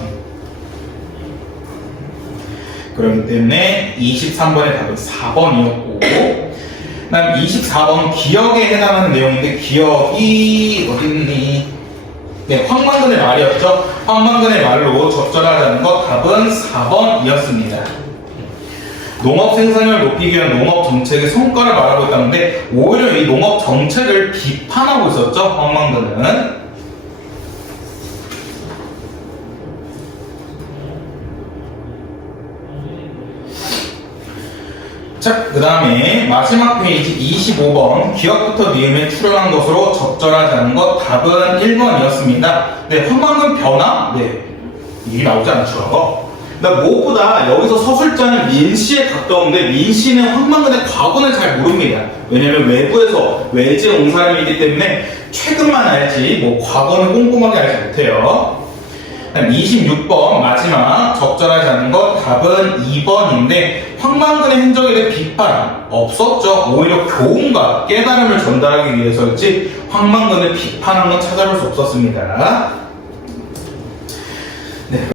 그렇기 때문에 23번의 답은 4번이었고, 그 다음 24번 기억에 해당하는 내용인데 기억이 어딨니? 네, 황망근의 말이었죠. 황망근의 말로 적절하지 않은 것 답은 4번이었습니다. 농업 생산량을 높이기 위한 농업 정책의 성과를 말하고 있다는데 오히려 이 농업 정책을 비판하고 있었죠. 황망근은. 자, 그 다음에 마지막 페이지 25번 기억부터 니음에 출연한 것으로 적절하지 않은 것 답은 1번이었습니다. 네, 황망근 변화? 네, 이게 나오지 않죠. 무엇보다 여기서 서술자는 민씨에 가까운데 민씨는 황망근의 과거는 잘 모릅니다. 왜냐면 외부에서 외지에 온 사람이기 때문에 최근만 알지 과거는 꼼꼼하게 알지 못해요. 26번 마지막 적절하지 않은 것 답은 2번인데 황망근의 행적에 대해 비판 없었죠. 오히려 교훈과 깨달음을 전달하기 위해서였지 황망근을 비판한 건 찾아볼 수 없었습니다.